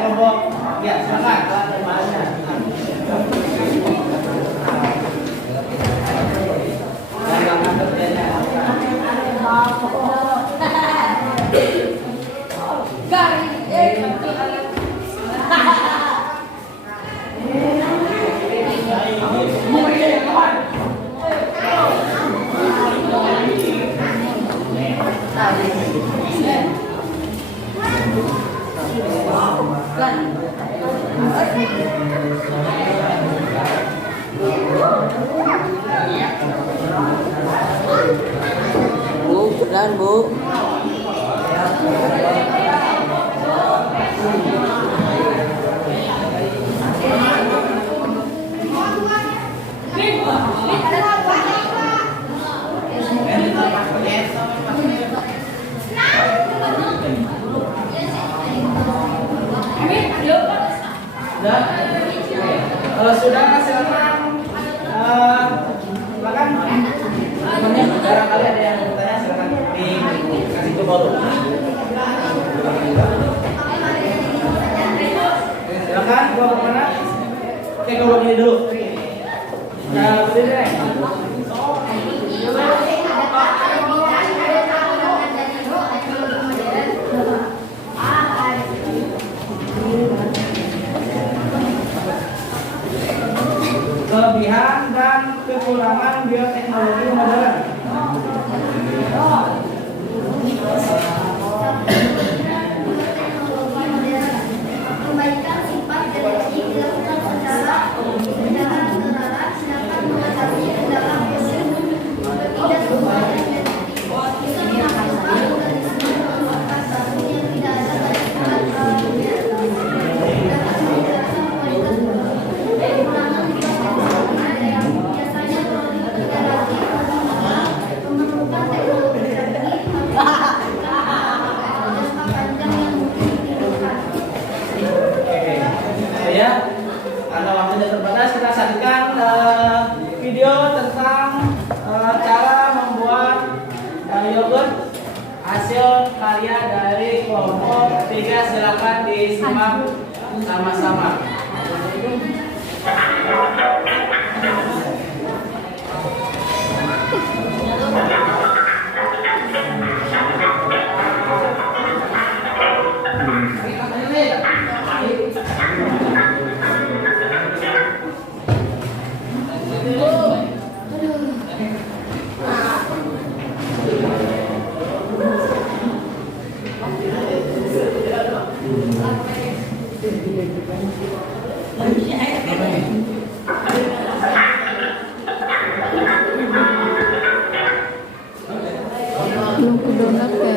kelompok. Ya, silakan. Jangan kerjanya. Bu, dan Bu. Sudah? Kalau sudah, silakan. Silakan. Barangkali ada yang bertanya, silakan dikasih ke bawah. Silakan, bawa kemana? Oke, kalau begini dulu. Nah, berdiri deh. Kelebihan dan kekurangan bioteknologi modern. Kebaikan sifat energi dilakukan secara terarah, sedangkan mengatasi kendala fosil tidak semuanya energi. Bisa menghasilkan organisme bermanfaat baru yang tidak ada pada sifat alamnya. Dapat meningkatkan kualitas produk. Kekurangan bioteknologi yang biasanya produktif tidak lagi memerlukan teknologi canggih, jangka panjang yang mungkin diperlukan. Ya, karena waktunya terbatas, kita saksikan video tentang cara membuat yogurt hasil karya dari kelompok 3. Silakan disimak sama-sama. Belum ke donat ya.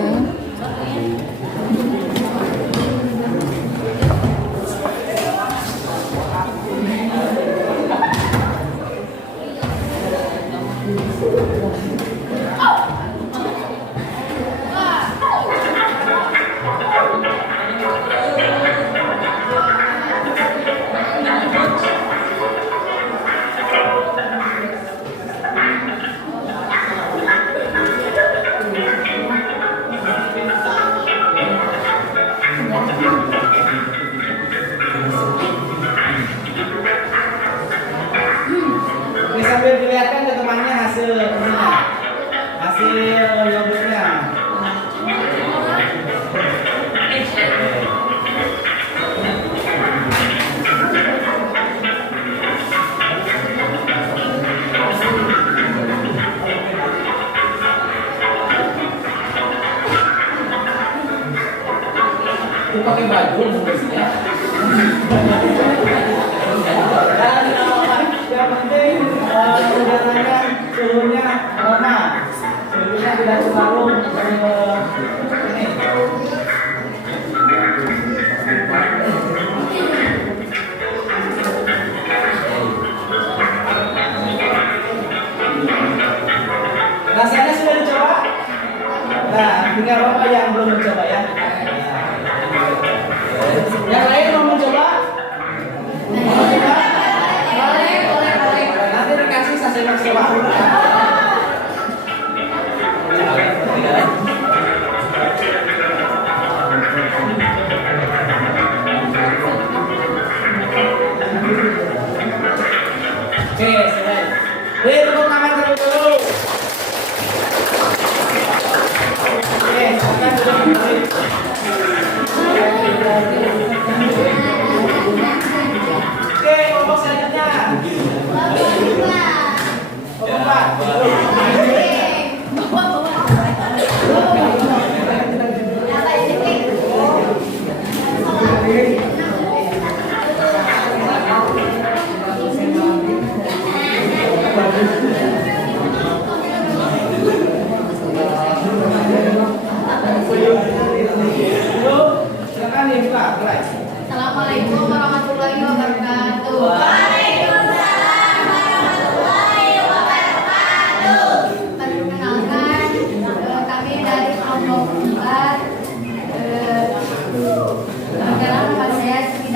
Ini sambil dilihatkan ke temannya hasil yogurtnya. Itu pakai baju mungkinnya. Dan yang penting udaranya suhunya normal, suhunya tidak terlalu ini. Rasanya sudah dicoba? Nah, tinggal Bapak yang belum mencoba ya. Yang lain mau mencoba? Mau coba? Nanti dikasih saset maksimal.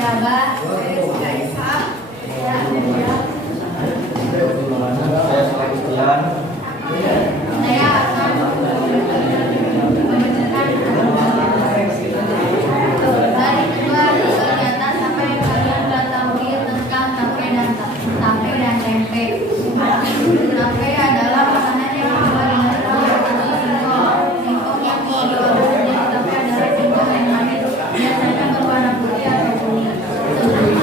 Raba, Kaisa, ya, Saya selaku jalan. saya akan dari kedua kegiatan sampai kalian ketahui tentang tape dan tempe. Tape adalah makanan yang singkong yang dijual dan tape adalah singkong yang manis, biasanya berwarna putih atau kuning. Sebelum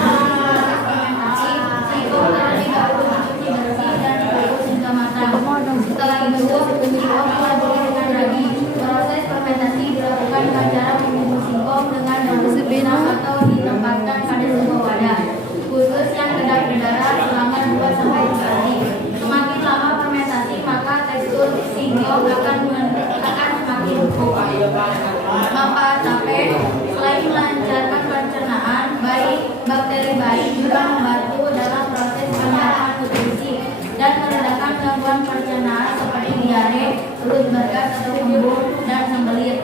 fermentasi, singkong telah didahului dicuci bersih dan dikukus hingga matang. Setelah itu, singkong dilebur dengan ragi. Proses fermentasi dilakukan dengan cara mengukus singkong dengan daun pinang atau ditempatkan pada sebuah wadah khusus yang kedap berdarah selama 2-3 hari. Semakin lama fermentasi, maka tekstur singkong akan semakin empuk. Manfaat tape selain melancarkan pencernaan, bakteri baik juga membantu dalam proses penyerapan nutrisi dan meredakan gangguan pencernaan seperti diare, perut bergas atau kembung, dan sembelit.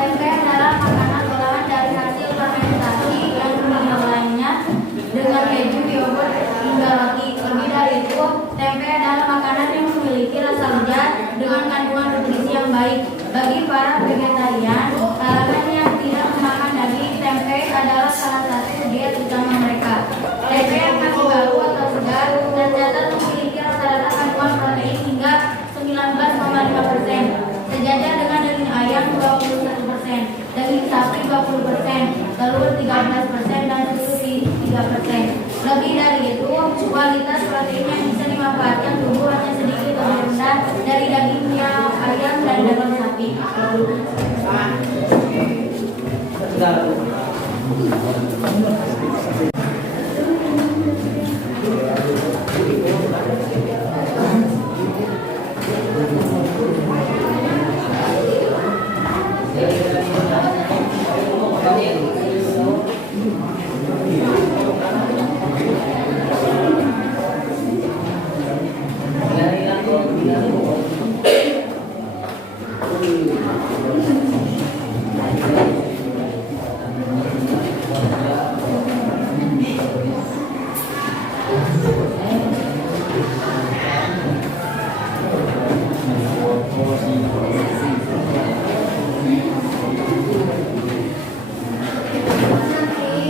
Tempe adalah makanan olahan dari hasil fermentasi yang dimulainya dengan keju, yogurt, hingga roti. Lebih dari itu, tempe adalah makanan yang memiliki rasa lezat dengan kandungan nutrisi yang baik. Bagi para vegetarian, kalangan yang tidak memakan daging, tempe adalah salah satu diet utama mereka. Tempe yang masih baru atau segar tercatat memiliki rata-rata kandungan protein hingga 19,5%, sejajar dengan daging ayam 21%, daging sapi 20%, telur 13%, dan susu 3%. Lebih dari itu, kualitas protein yang bisa dimanfaatkan tubuh hanya sedikit lebih rendah dari dagingnya ayam dan daging sapi.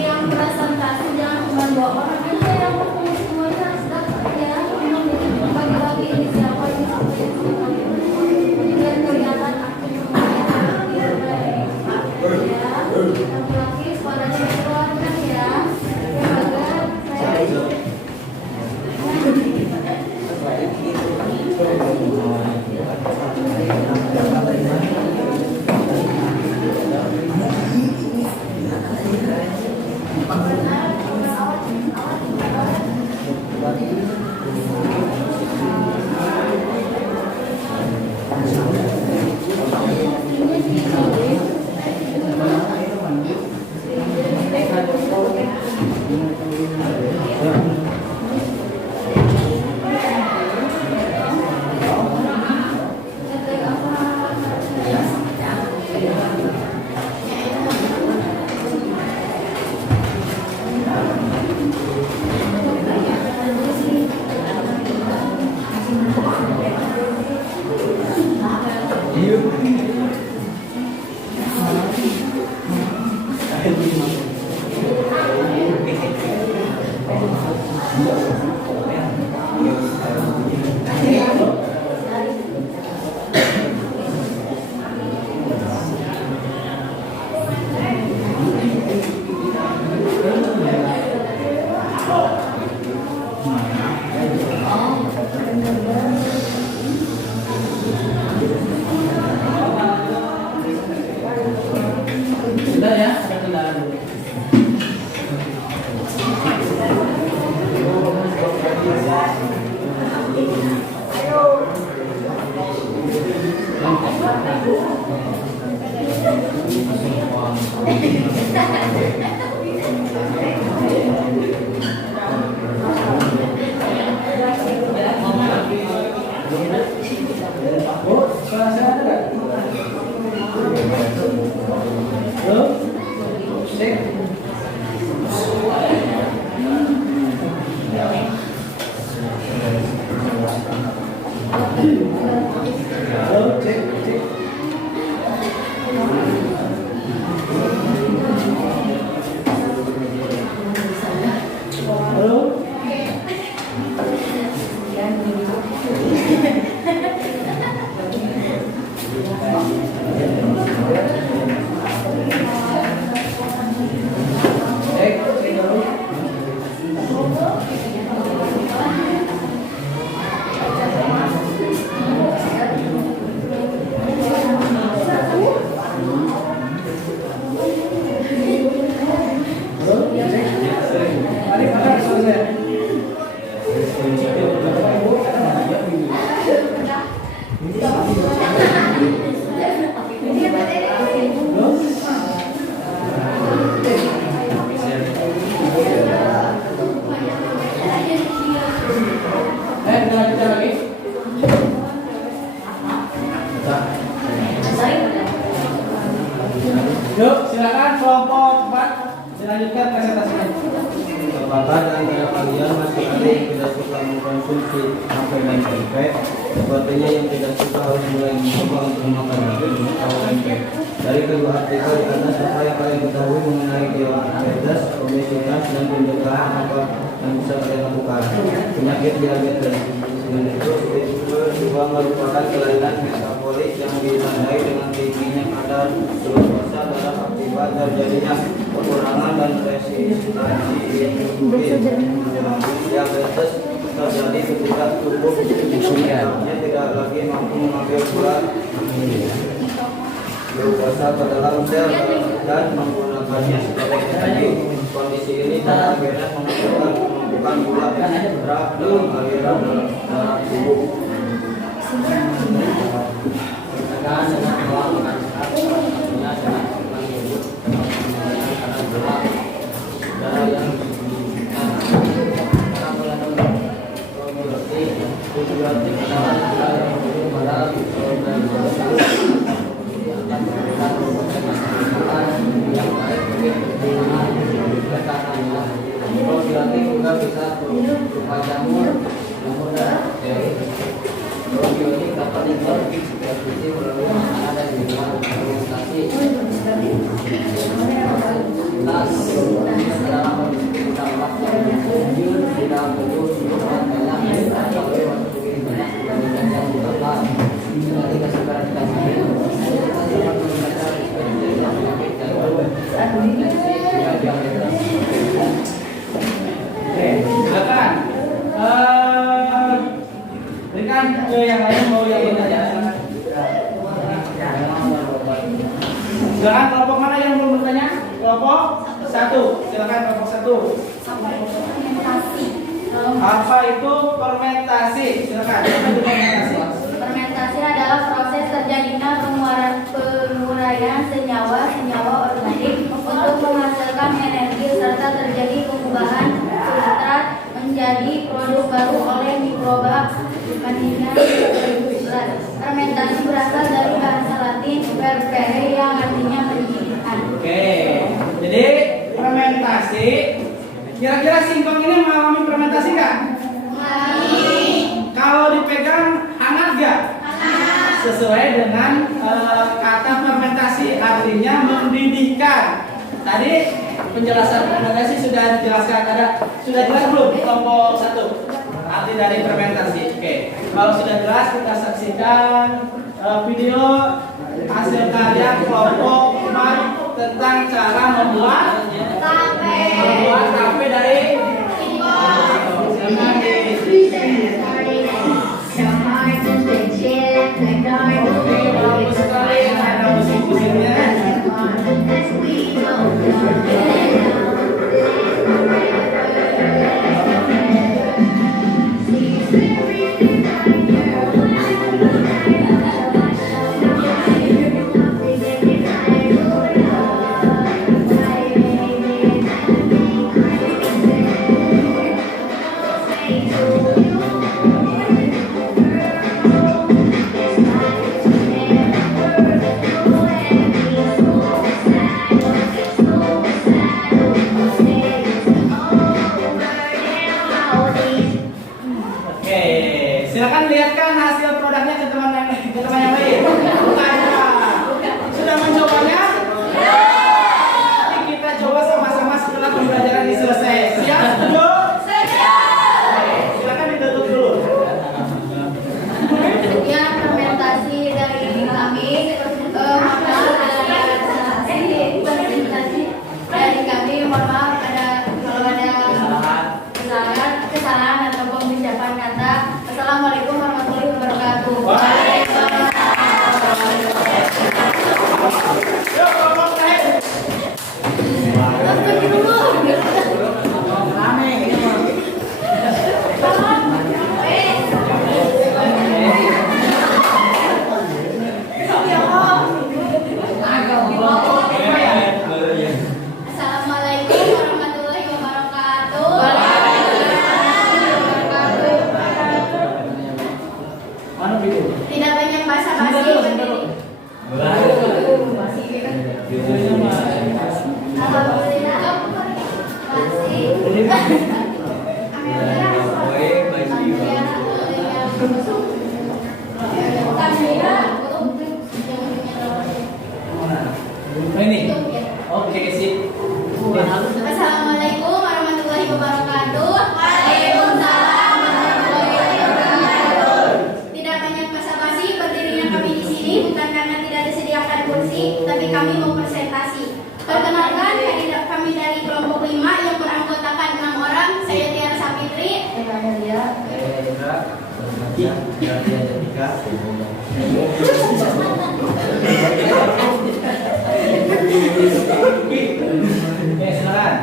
Yang presentasi jangan cuma 2 orang aja yang ngomong, semuanya harus dapat ya. Bagi-bagi ini siapa ini biar kelihatan aktif ya. Laki-laki suaranya dikeluarkan ya. Agar saya Sudah ya, ada kendala dulu. Yuk, silakan kelompok 4 dilanjutkan presentasinya. Apakah antara kalian masih ada yang tidak suka mengkonsumsi HP dan tempe? Sepertinya yang tidak suka harus mulai mencoba untuk makan daging atau tempe. Dari kedua artikel di atas, apa yang kalian ketahui mengenai diabetes, obesitas, dan pencegahan apa yang bisa kalian lakukan? Penyakit diabetes itu juga merupakan kelainan metabolik yang ditandai dengan tingginya kadar glukosa darah akibat terjadinya pengurangan dan resistansi insulin. Diabetes terjadi ketika tubuh sebenarnya tidak lagi mampu mengambil gula glukosa ke dalam sel dan menggunakannya sebagai energi. Kondisi ini dan akhirnya mengakibatkan penumpukan gula berat dalam aliran darah tubuh. Juga bisa berupa jamur probiotik dapat diproduksi melalui makanan dan minuman fermentasi. Dalam dampak yang tidak perlu banyak tapi lebih banyak dibandingkan yang didapat. Ketika sekarang kita dapat membaca penyakit Silakan. Berikan ke yang lain mau yang bertanya. Silakan kelompok mana yang belum bertanya? Kelompok 1. Silakan kelompok 1. Apa itu fermentasi? Silakan. Apa itu fermentasi? Fermentasi adalah proses terjadinya penguraian senyawa-senyawa organik untuk menghasilkan energi serta terjadi pengubahan substrat menjadi produk baru oleh mikroba Vanilla. Fermentasi berasal dari bahasa Latin fervere yang artinya mendidihkan. Oke. Jadi fermentasi, kira-kira singkong ini mengalami fermentasi nggak? Kalau dipegang hangat nggak? Sesuai dengan kata fermentasi, artinya mendidihkan. Tadi penjelasan fermentasi sudah dijelaskan, sudah jelas belum kelompok 1 arti dari fermentasi? Oke, kalau sudah jelas kita saksikan video hasil karya kelompok 4 tentang cara membuat tape dari bagus sekali, ada musik-musiknya. Oh, ini. Oke, sip. Assalamualaikum warahmatullahi wabarakatuh. Waalaikumsalam warahmatullahi wabarakatuh. Tidak banyak basa-basi, berdirinya kami di sini bukan karena tidak disediakan kursi, tapi kami mau presentasi. Perkenalkan, kami dari kelompok 5 yang beranggotakan 6 orang. Saya Tiara Sapitri. Oke, silakan.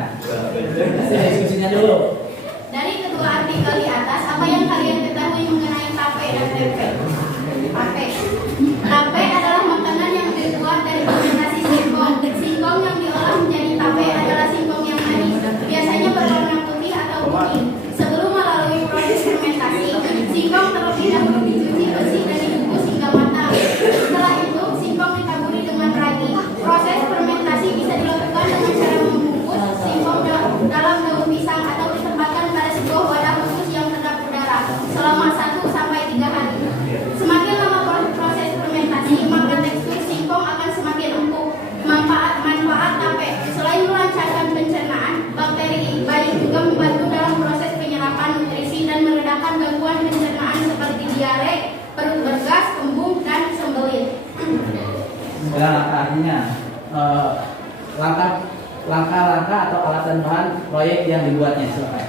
Diskusinya dulu. Dari kedua artikel di atas, apa yang kalian ketahui mengenai tape dan tempe? Tape adalah makanan yang dibuat dari fermentasi singkong. Singkong yang diolah menjadi tape adalah singkong yang manis, biasanya berwarna putih atau kuning. Sebelum melalui proses fermentasi, singkong terlebih dahulu dicuci bersih dan dibungkus hingga matang. Setelah itu, singkong ditaburi dengan ragi. Proses fermentasi bisa dilakukan dengan cara membungkus singkong dalam daun pisang atau ditempatkan pada sebuah wadah khusus yang kedap udara selama 1 sampai 3 hari. Semakin lama proses fermentasi, maka tekstur singkong akan semakin empuk. Manfaat tape, selain melancarkan pencernaan, bakteri baik juga membantu dalam proses penyerapan nutrisi dan meredakan gangguan pencernaan seperti diare, perut bergas, kembung, dan sembelit. Sekarang artinya langkah-langkah atau alat dan bahan proyek yang dibuatnya, silakan.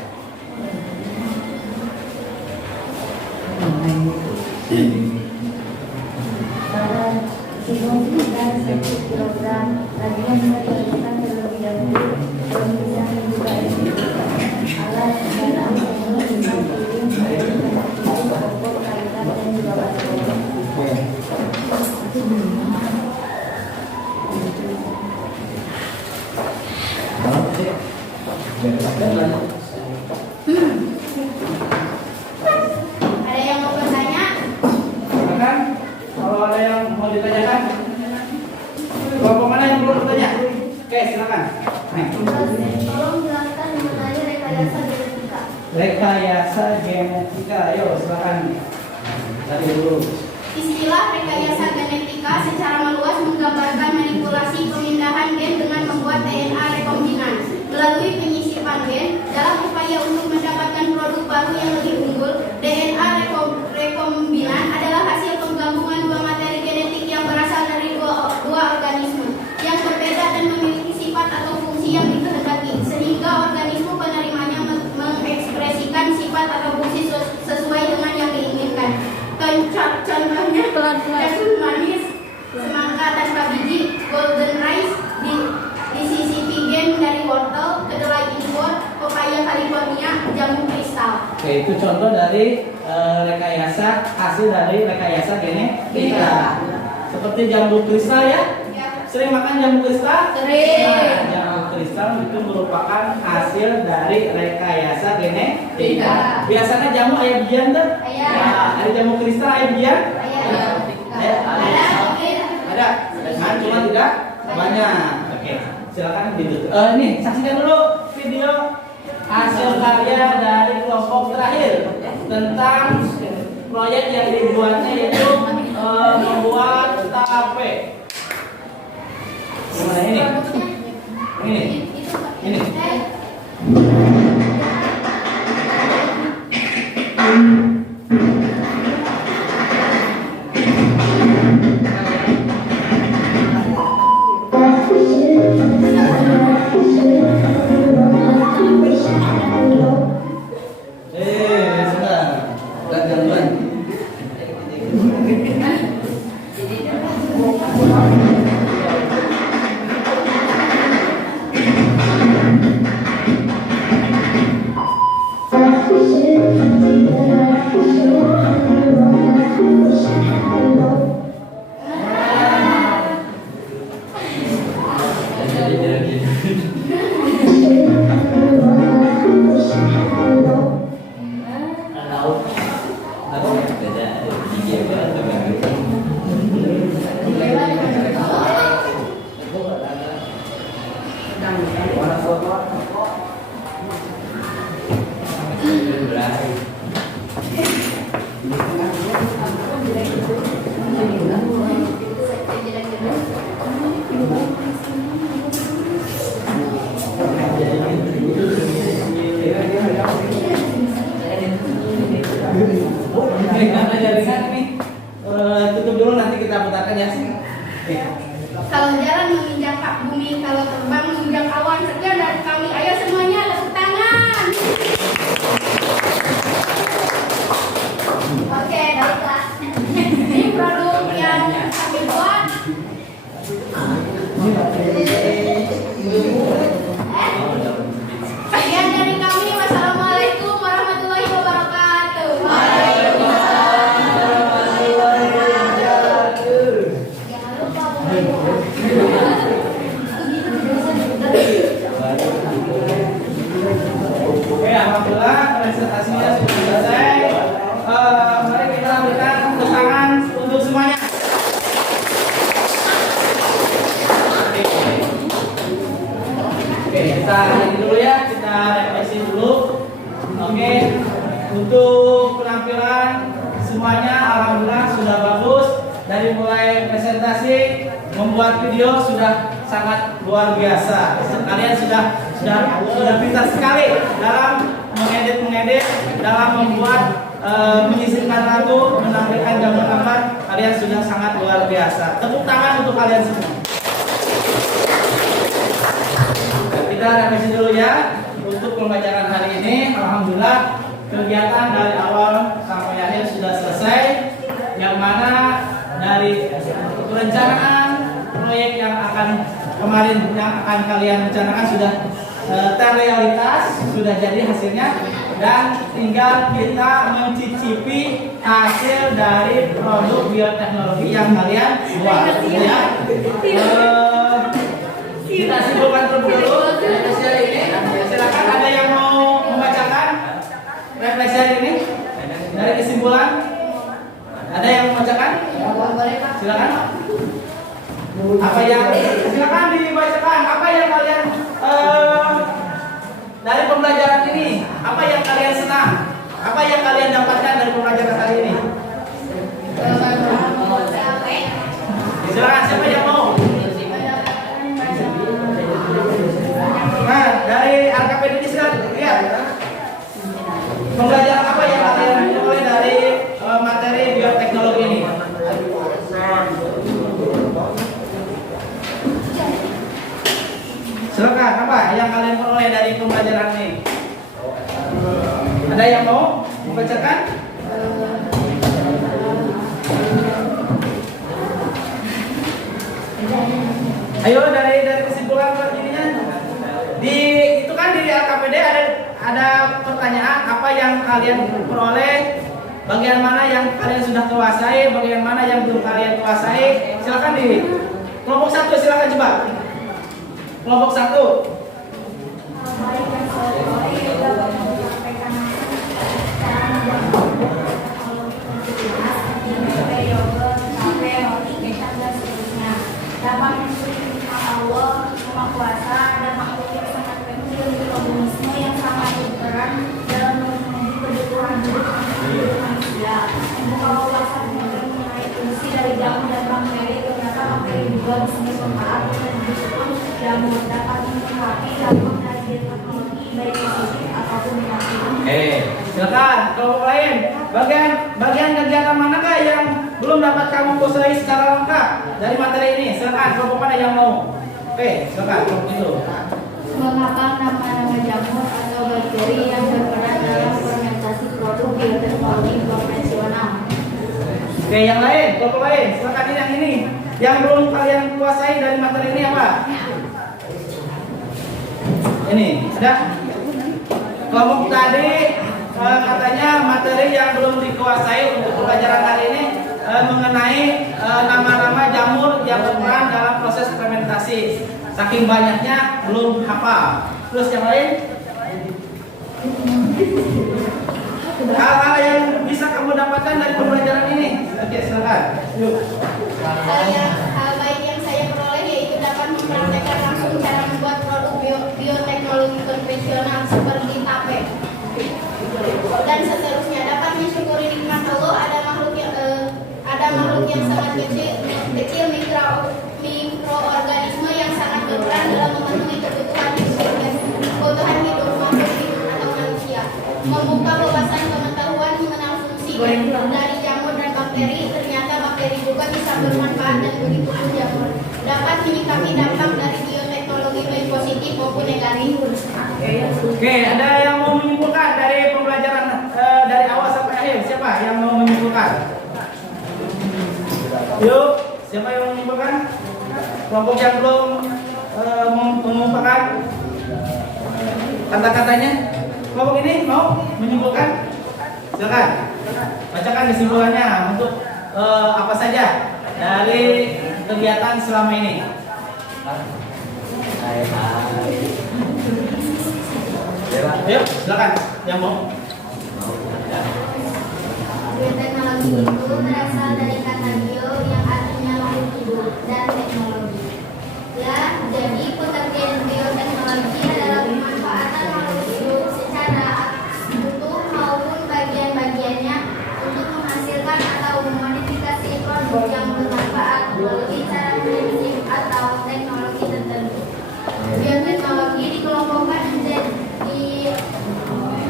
Singkong sekitar 1 kilogram. Ragian dilakukan terlebih dahulu. Daun pisang yang juga dibutuhkan. Alat dan alat pisang piring, pokok, kaitan dan juga batu. Ada yang mau bertanya? Silakan. Kalau ada yang mau ditanyakan, kelompok mana yang belum bertanya? Oke, silakan. Tolong jelaskan mengenai rekayasa genetika. Rekayasa genetika, ayo silakan. Tadi dulu. Istilah rekayasa genetika secara meluas menggambarkan manipulasi pemindahan gen dengan membuat DNA rekombinan melalui penyisipan gen dalam upaya untuk mendapatkan produk baru yang lebih unggul. DNA rekombinan adalah hasil penggabungan dua materi genetik yang berasal dari dua organisme yang berbeda dan memiliki sifat atau fungsi yang dikehendaki, sehingga organisme penerimanya mengekspresikan sifat atau fungsi sesuai dengan yang diinginkan. Contohnya jagung manis, semangka tanpa biji, golden rice, disisipi gen dari wortel, kedelai impor, pepaya California, jamu kristal. Oke, itu contoh dari rekayasa, hasil dari rekayasa genetika. Seperti jambu kristal ya. Sering makan jambu kristal? Sering. Nah, jambu kristal itu merupakan hasil dari rekayasa genetika. Biasanya jamu ayam bijian tuh? Ayam. Nah, ada jamu kristal ayam bijian? Ada. Nah, cuma tidak banyak. Oke, silakan ditutup. Ini saksikan dulu video hasil karya dari kelompok terakhir tentang proyek yang dibuatnya yaitu membuat tape. Mana ini? Ini. Sudah. Dan gangguan. alhamdulillah presentasinya sudah selesai. Mari kita berikan tepuk tangan untuk semuanya. Oke, kita lihat dulu ya, kita revisi dulu. Oke, untuk penampilan semuanya alhamdulillah sudah bagus. Dari mulai presentasi, membuat video sudah sangat luar biasa. Kalian sudah pintar sekali dalam mengedit, dalam membuat menyisipkan lagu, menampilkan gambar-gambar. Kalian sudah sangat luar biasa. Tepuk tangan untuk kalian semua. Kita revisi dulu ya. Untuk pembelajaran hari ini, alhamdulillah kegiatan dari awal sampai akhir sudah selesai. Yang mana dari perencanaan proyek yang akan kalian rencanakan sudah terrealitas, sudah jadi hasilnya, dan tinggal kita mencicipi hasil dari produk bioteknologi yang kalian buat ya. Kita simpulkan terlebih dulu refleksi hari ini. Silakan, ada yang mau membacakan refleksi hari ini dari kesimpulan? Ada yang membacakan? Silakan. Silakan dibacakan apa yang kalian dari pembelajaran ini, apa yang kalian senang, apa yang kalian dapatkan dari pembelajaran kali ini? Silakan, siapa yang mau? Nah, dari RKPD ini silakan lihat pembelajaran apa yang kalian mulai dari materi bioteknologi ini. Silakan, apa yang kalian peroleh dari pembelajaran ini? Ada yang mau membacakan? Ayo dari kesimpulan ininya. Itu kan di LKPD ada pertanyaan apa yang kalian peroleh, bagian mana yang kalian sudah kuasai, bagian mana yang belum kalian kuasai. Silakan di kelompok 1, silakan coba. Kelompok 1. Dapat mencukupi Allah, Maha Kuasa, dan makhluk yang sangat kecil di komunisme yang sangat berperan dalam memenuhi kebutuhan hidup manusia. Membuka wawasan mengenai fungsi dari jamu dan bakteri, ternyata bakteri juga bisa bermanfaat dan meskipun jamu dapat mempengaruhi dampak dari teknologi baik positif ataupun negatif. Silakan kelompok lain. Bagian kegiatan manakah yang belum dapat kamu kuasai secara lengkap dari materi ini? Silakan kelompok mana yang mau? Oke, silakan kelompok itu. Menghafal nama-nama jamur atau bakteri yang berperan dalam fermentasi produk bioteknologi konvensional. Oke, yang lain, kelompok lain. Silakan ini yang ini. Yang belum kalian kuasai dari materi ini apa? Ini, ada? Kelompok tadi katanya materi yang belum dikuasai untuk pembelajaran hari ini mengenai nama-nama jamur yang berperan dalam proses fermentasi. Saking banyaknya belum hafal. Terus yang lain? Hal-hal yang bisa kamu dapatkan dari pembelajaran ini. Oke, silakan. Yuk. Hal baik yang saya peroleh yaitu dapat mempraktekkan langsung cara membuat produk bioteknologi konvensional seperti tape dan seterusnya. Dapat mensyukuri nikmat Allah, ada makhluk yang sangat kecil mikroorganisme yang sangat berperan dalam memenuhi kebutuhan hidup makhluk hidup atau manusia. Membuka wawasan pengetahuan mengenal fungsi dari jamur dan bakteri. Ternyata bakteri juga bisa bermanfaat dan begitu pun jamur. Dapat menyikapi dampak dari bioteknologi baik positif maupun negatif. Oke, ada yang mau menyimpulkan dari pembelajaran dari awal sampai akhir? Siapa yang mau menyimpulkan? Yuk, siapa yang mau menyimpulkan? Kelompok yang belum mengungkapkan kata-katanya, kelompok ini mau menyimpulkan? Silakan, bacakan kesimpulannya untuk apa saja dari kegiatan selama ini. Ayo, silakan. Yang mau? Bioteknologi itu berasal dari kata bio yang artinya makhluk hidup dan teknologi. Ya, jadi pengertian bioteknologi adalah pemanfaatan makhluk hidup secara utuh maupun bagian-bagiannya untuk menghasilkan atau memodifikasi produk yang bermanfaat melalui cara prinsip atau teknologi tertentu. Bioteknologi dikelompokkan menjadi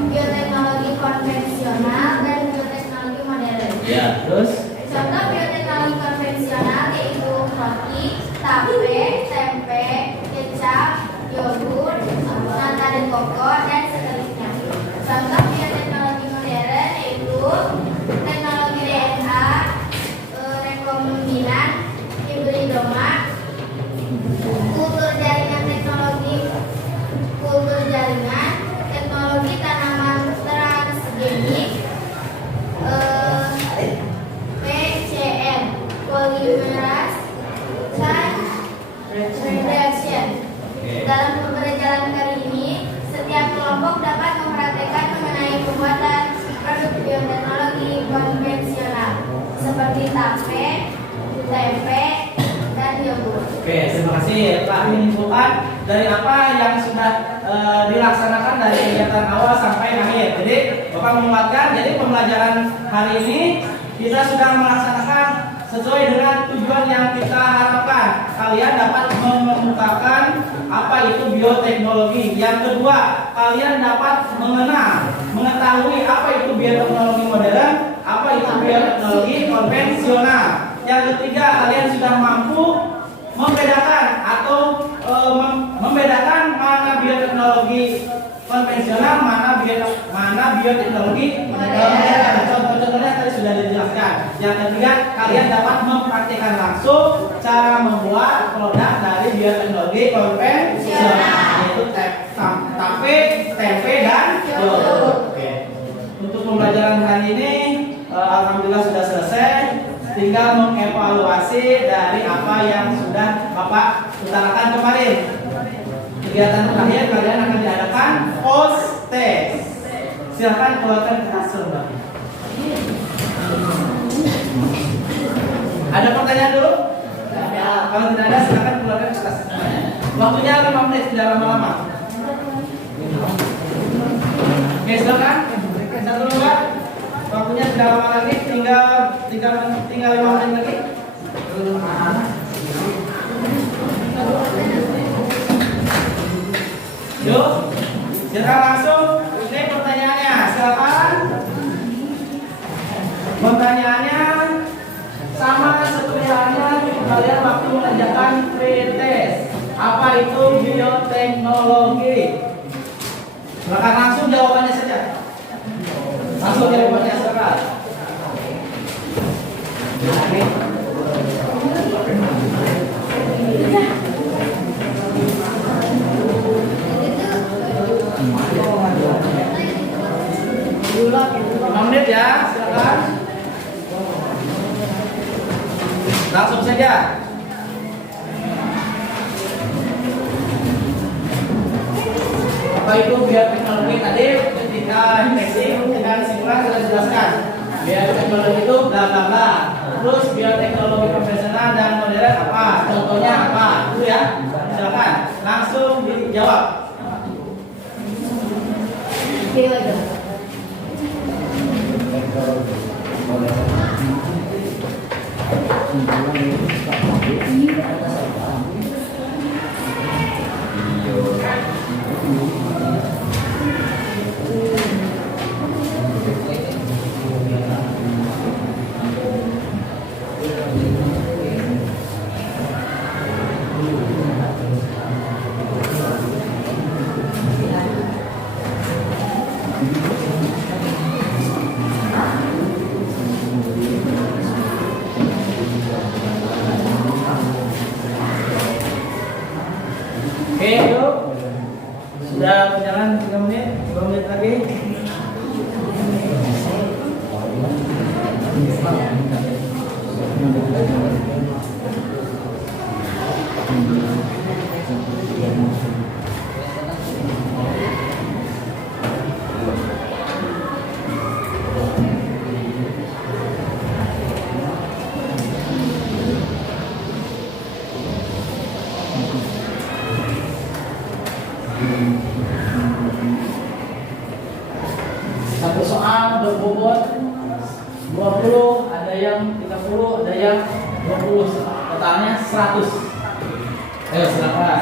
bioteknologi konvensional dan bioteknologi modern. Ya, terus? Contoh bioteknologi konvensional yaitu roti, tape, tempe, kecap, yogurt, nata dan koko, dan seterusnya. Contoh bioteknologi modern yaitu teknologi DNA, rekombinan, hibridoma, kultur jaringan, teknologi tanaman transgenik, PCM, polymerase chain reaction. Dalam pembelajaran kali ini, setiap kelompok dapat mempraktekkan mengenai pembuatan produk bioteknologi konvensional seperti tape, tempe, dan yogurt. Oke, terima kasih Pak menyimpulkan dari apa yang sudah dilaksanakan dari kegiatan awal sampai akhir. Jadi Bapak menguatkan, jadi pembelajaran hari ini kita sudah melaksanakan sesuai dengan tujuan yang kita harapkan. Kalian dapat mengemukakan apa itu bioteknologi. Yang kedua, kalian dapat mengetahui apa itu bioteknologi modern, apa itu bioteknologi konvensional. Yang ketiga, kalian sudah mampu membedakan mana bioteknologi konvensional, mana bioteknologi modern. Contoh-contohnya tadi sudah dijelaskan. Yang ketiga, kalian dapat mempraktikkan langsung cara membuat produk dari bioteknologi konvensional, yaitu tape, tempe, dan yogurt. Oke. Untuk pembelajaran hari ini, alhamdulillah sudah selesai. Tinggal mengevaluasi dari apa yang sudah Bapak utarakan kemarin. Kegiatan terakhir kalian akan diadakan post test. Silakan keluarkan kertas Mbak. Ada pertanyaan dulu? Kalau tidak ada, silakan keluarkan kertas. Waktunya 5 menit, tidak lama-lama. Oke, silakan. Satu Mbak. Waktunya tidak lama lagi, tinggal 5 menit lagi. Yuk, silakan langsung. Ini pertanyaannya, silakan. Pertanyaannya sama seperti halnya kalian waktu mengerjakan pretest. Apa itu bioteknologi? Silakan langsung jawabannya saja. Langsung jawabannya sekarang. Menit ya, silakan. Langsung saja. Apa itu bioteknologi tadi? Ketika infeksi dengan simpulan sudah dijelaskan. Bioteknologi itu bla bla bla. Terus bioteknologi konvensional dan modern apa? Contohnya apa? Itu ya. Silakan langsung dijawab. Oke, yuk. Sudah berjalan 3 menit, 2 menit lagi. Satu soal berbobot 20, ada yang 30, ada yang 20, totalnya 100. Ayo silakan.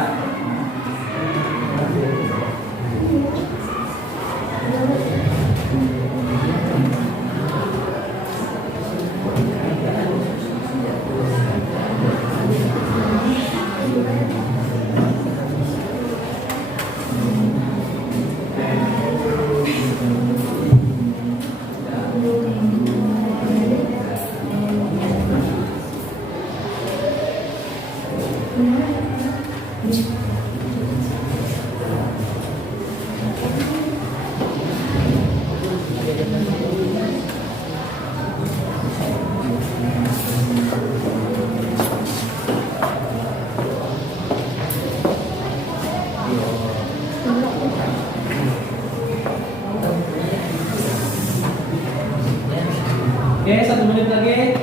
Oke, 1 menit lagi.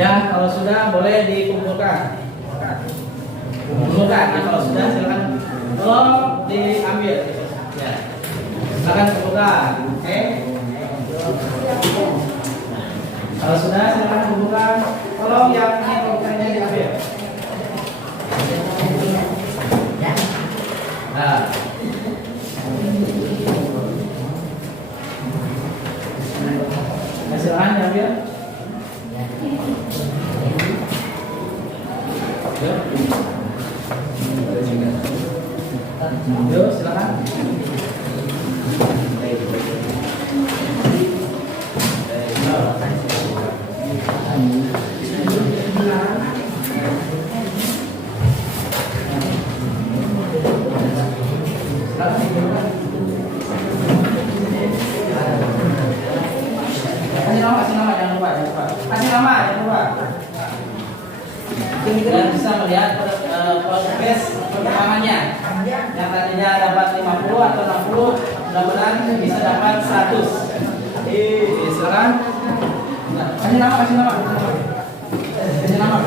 Ya, kalau sudah boleh dikumpulkan. Kumpulkan. Ya, kalau sudah silakan tolong diambil. Ya. Silakan kumpulkan. Oke. Kalau sudah silakan kumpulkan. Tolong yang ini komputernya diambil. Nah. Silakan diambil. Yuk, silakan. Kasih nama, jangan lupa. Kasih nama, jangan lupa. Dan bisa melihat progres perkembangannya. Yang tadinya dapat 50 atau 60, mudah-mudahan bisa dapat 100. Silakan. Kasih nama. Kasih nama.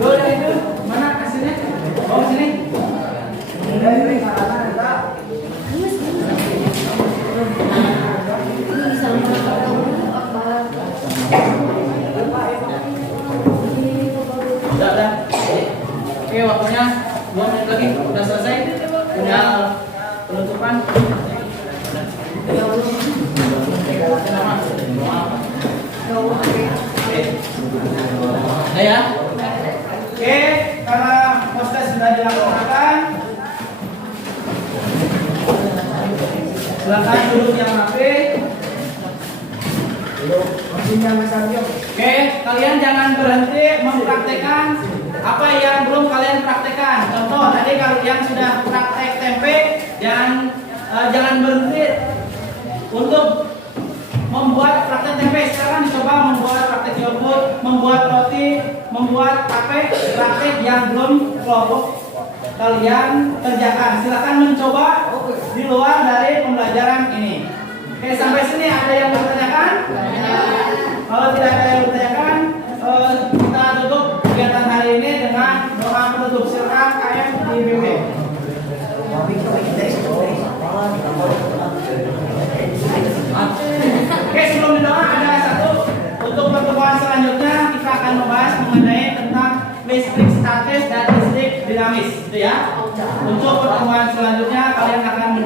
Udah itu mana hasilnya? Bawa sini. Udah. Oke, waktunya 2 menit lagi. Udah selesai. Udah penutupan. Ya. Oke, karena proses sudah dilaksanakan, silakan duduk yang rapi. Oke, kalian jangan berhenti mempraktekkan apa yang belum kalian praktekkan. Contoh, tadi kalian sudah praktek tempe, jangan berhenti untuk membuat praktek tempe. Sekarang dicoba membuat praktek yogurt, membuat roti, membuat praktek yang belum kelompok kalian kerjakan. Silakan mencoba di luar dari pembelajaran ini. Oke, sampai sini ada yang bertanyakan? Kalau tidak ada yang bertanyakan, kita tutup kegiatan hari ini dengan doa penutup. Silakan KM dibimbing. Oke, sebelum didoa ada satu. Untuk pertemuan selanjutnya kita akan membahas mengenai tentang listrik statis dan listrik dinamis, gitu ya. Untuk pertemuan selanjutnya kalian akan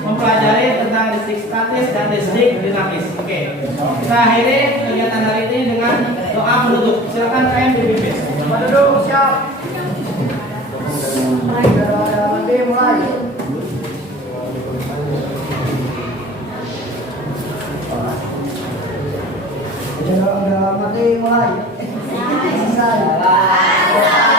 mempelajari tentang listrik statis dan listrik dinamis. Oke, kita akhiri kegiatan hari ini dengan doa penutup. Silakan kalian dipimpin. Duduk, siap. Mulai. Udah mati mulai. Selesai.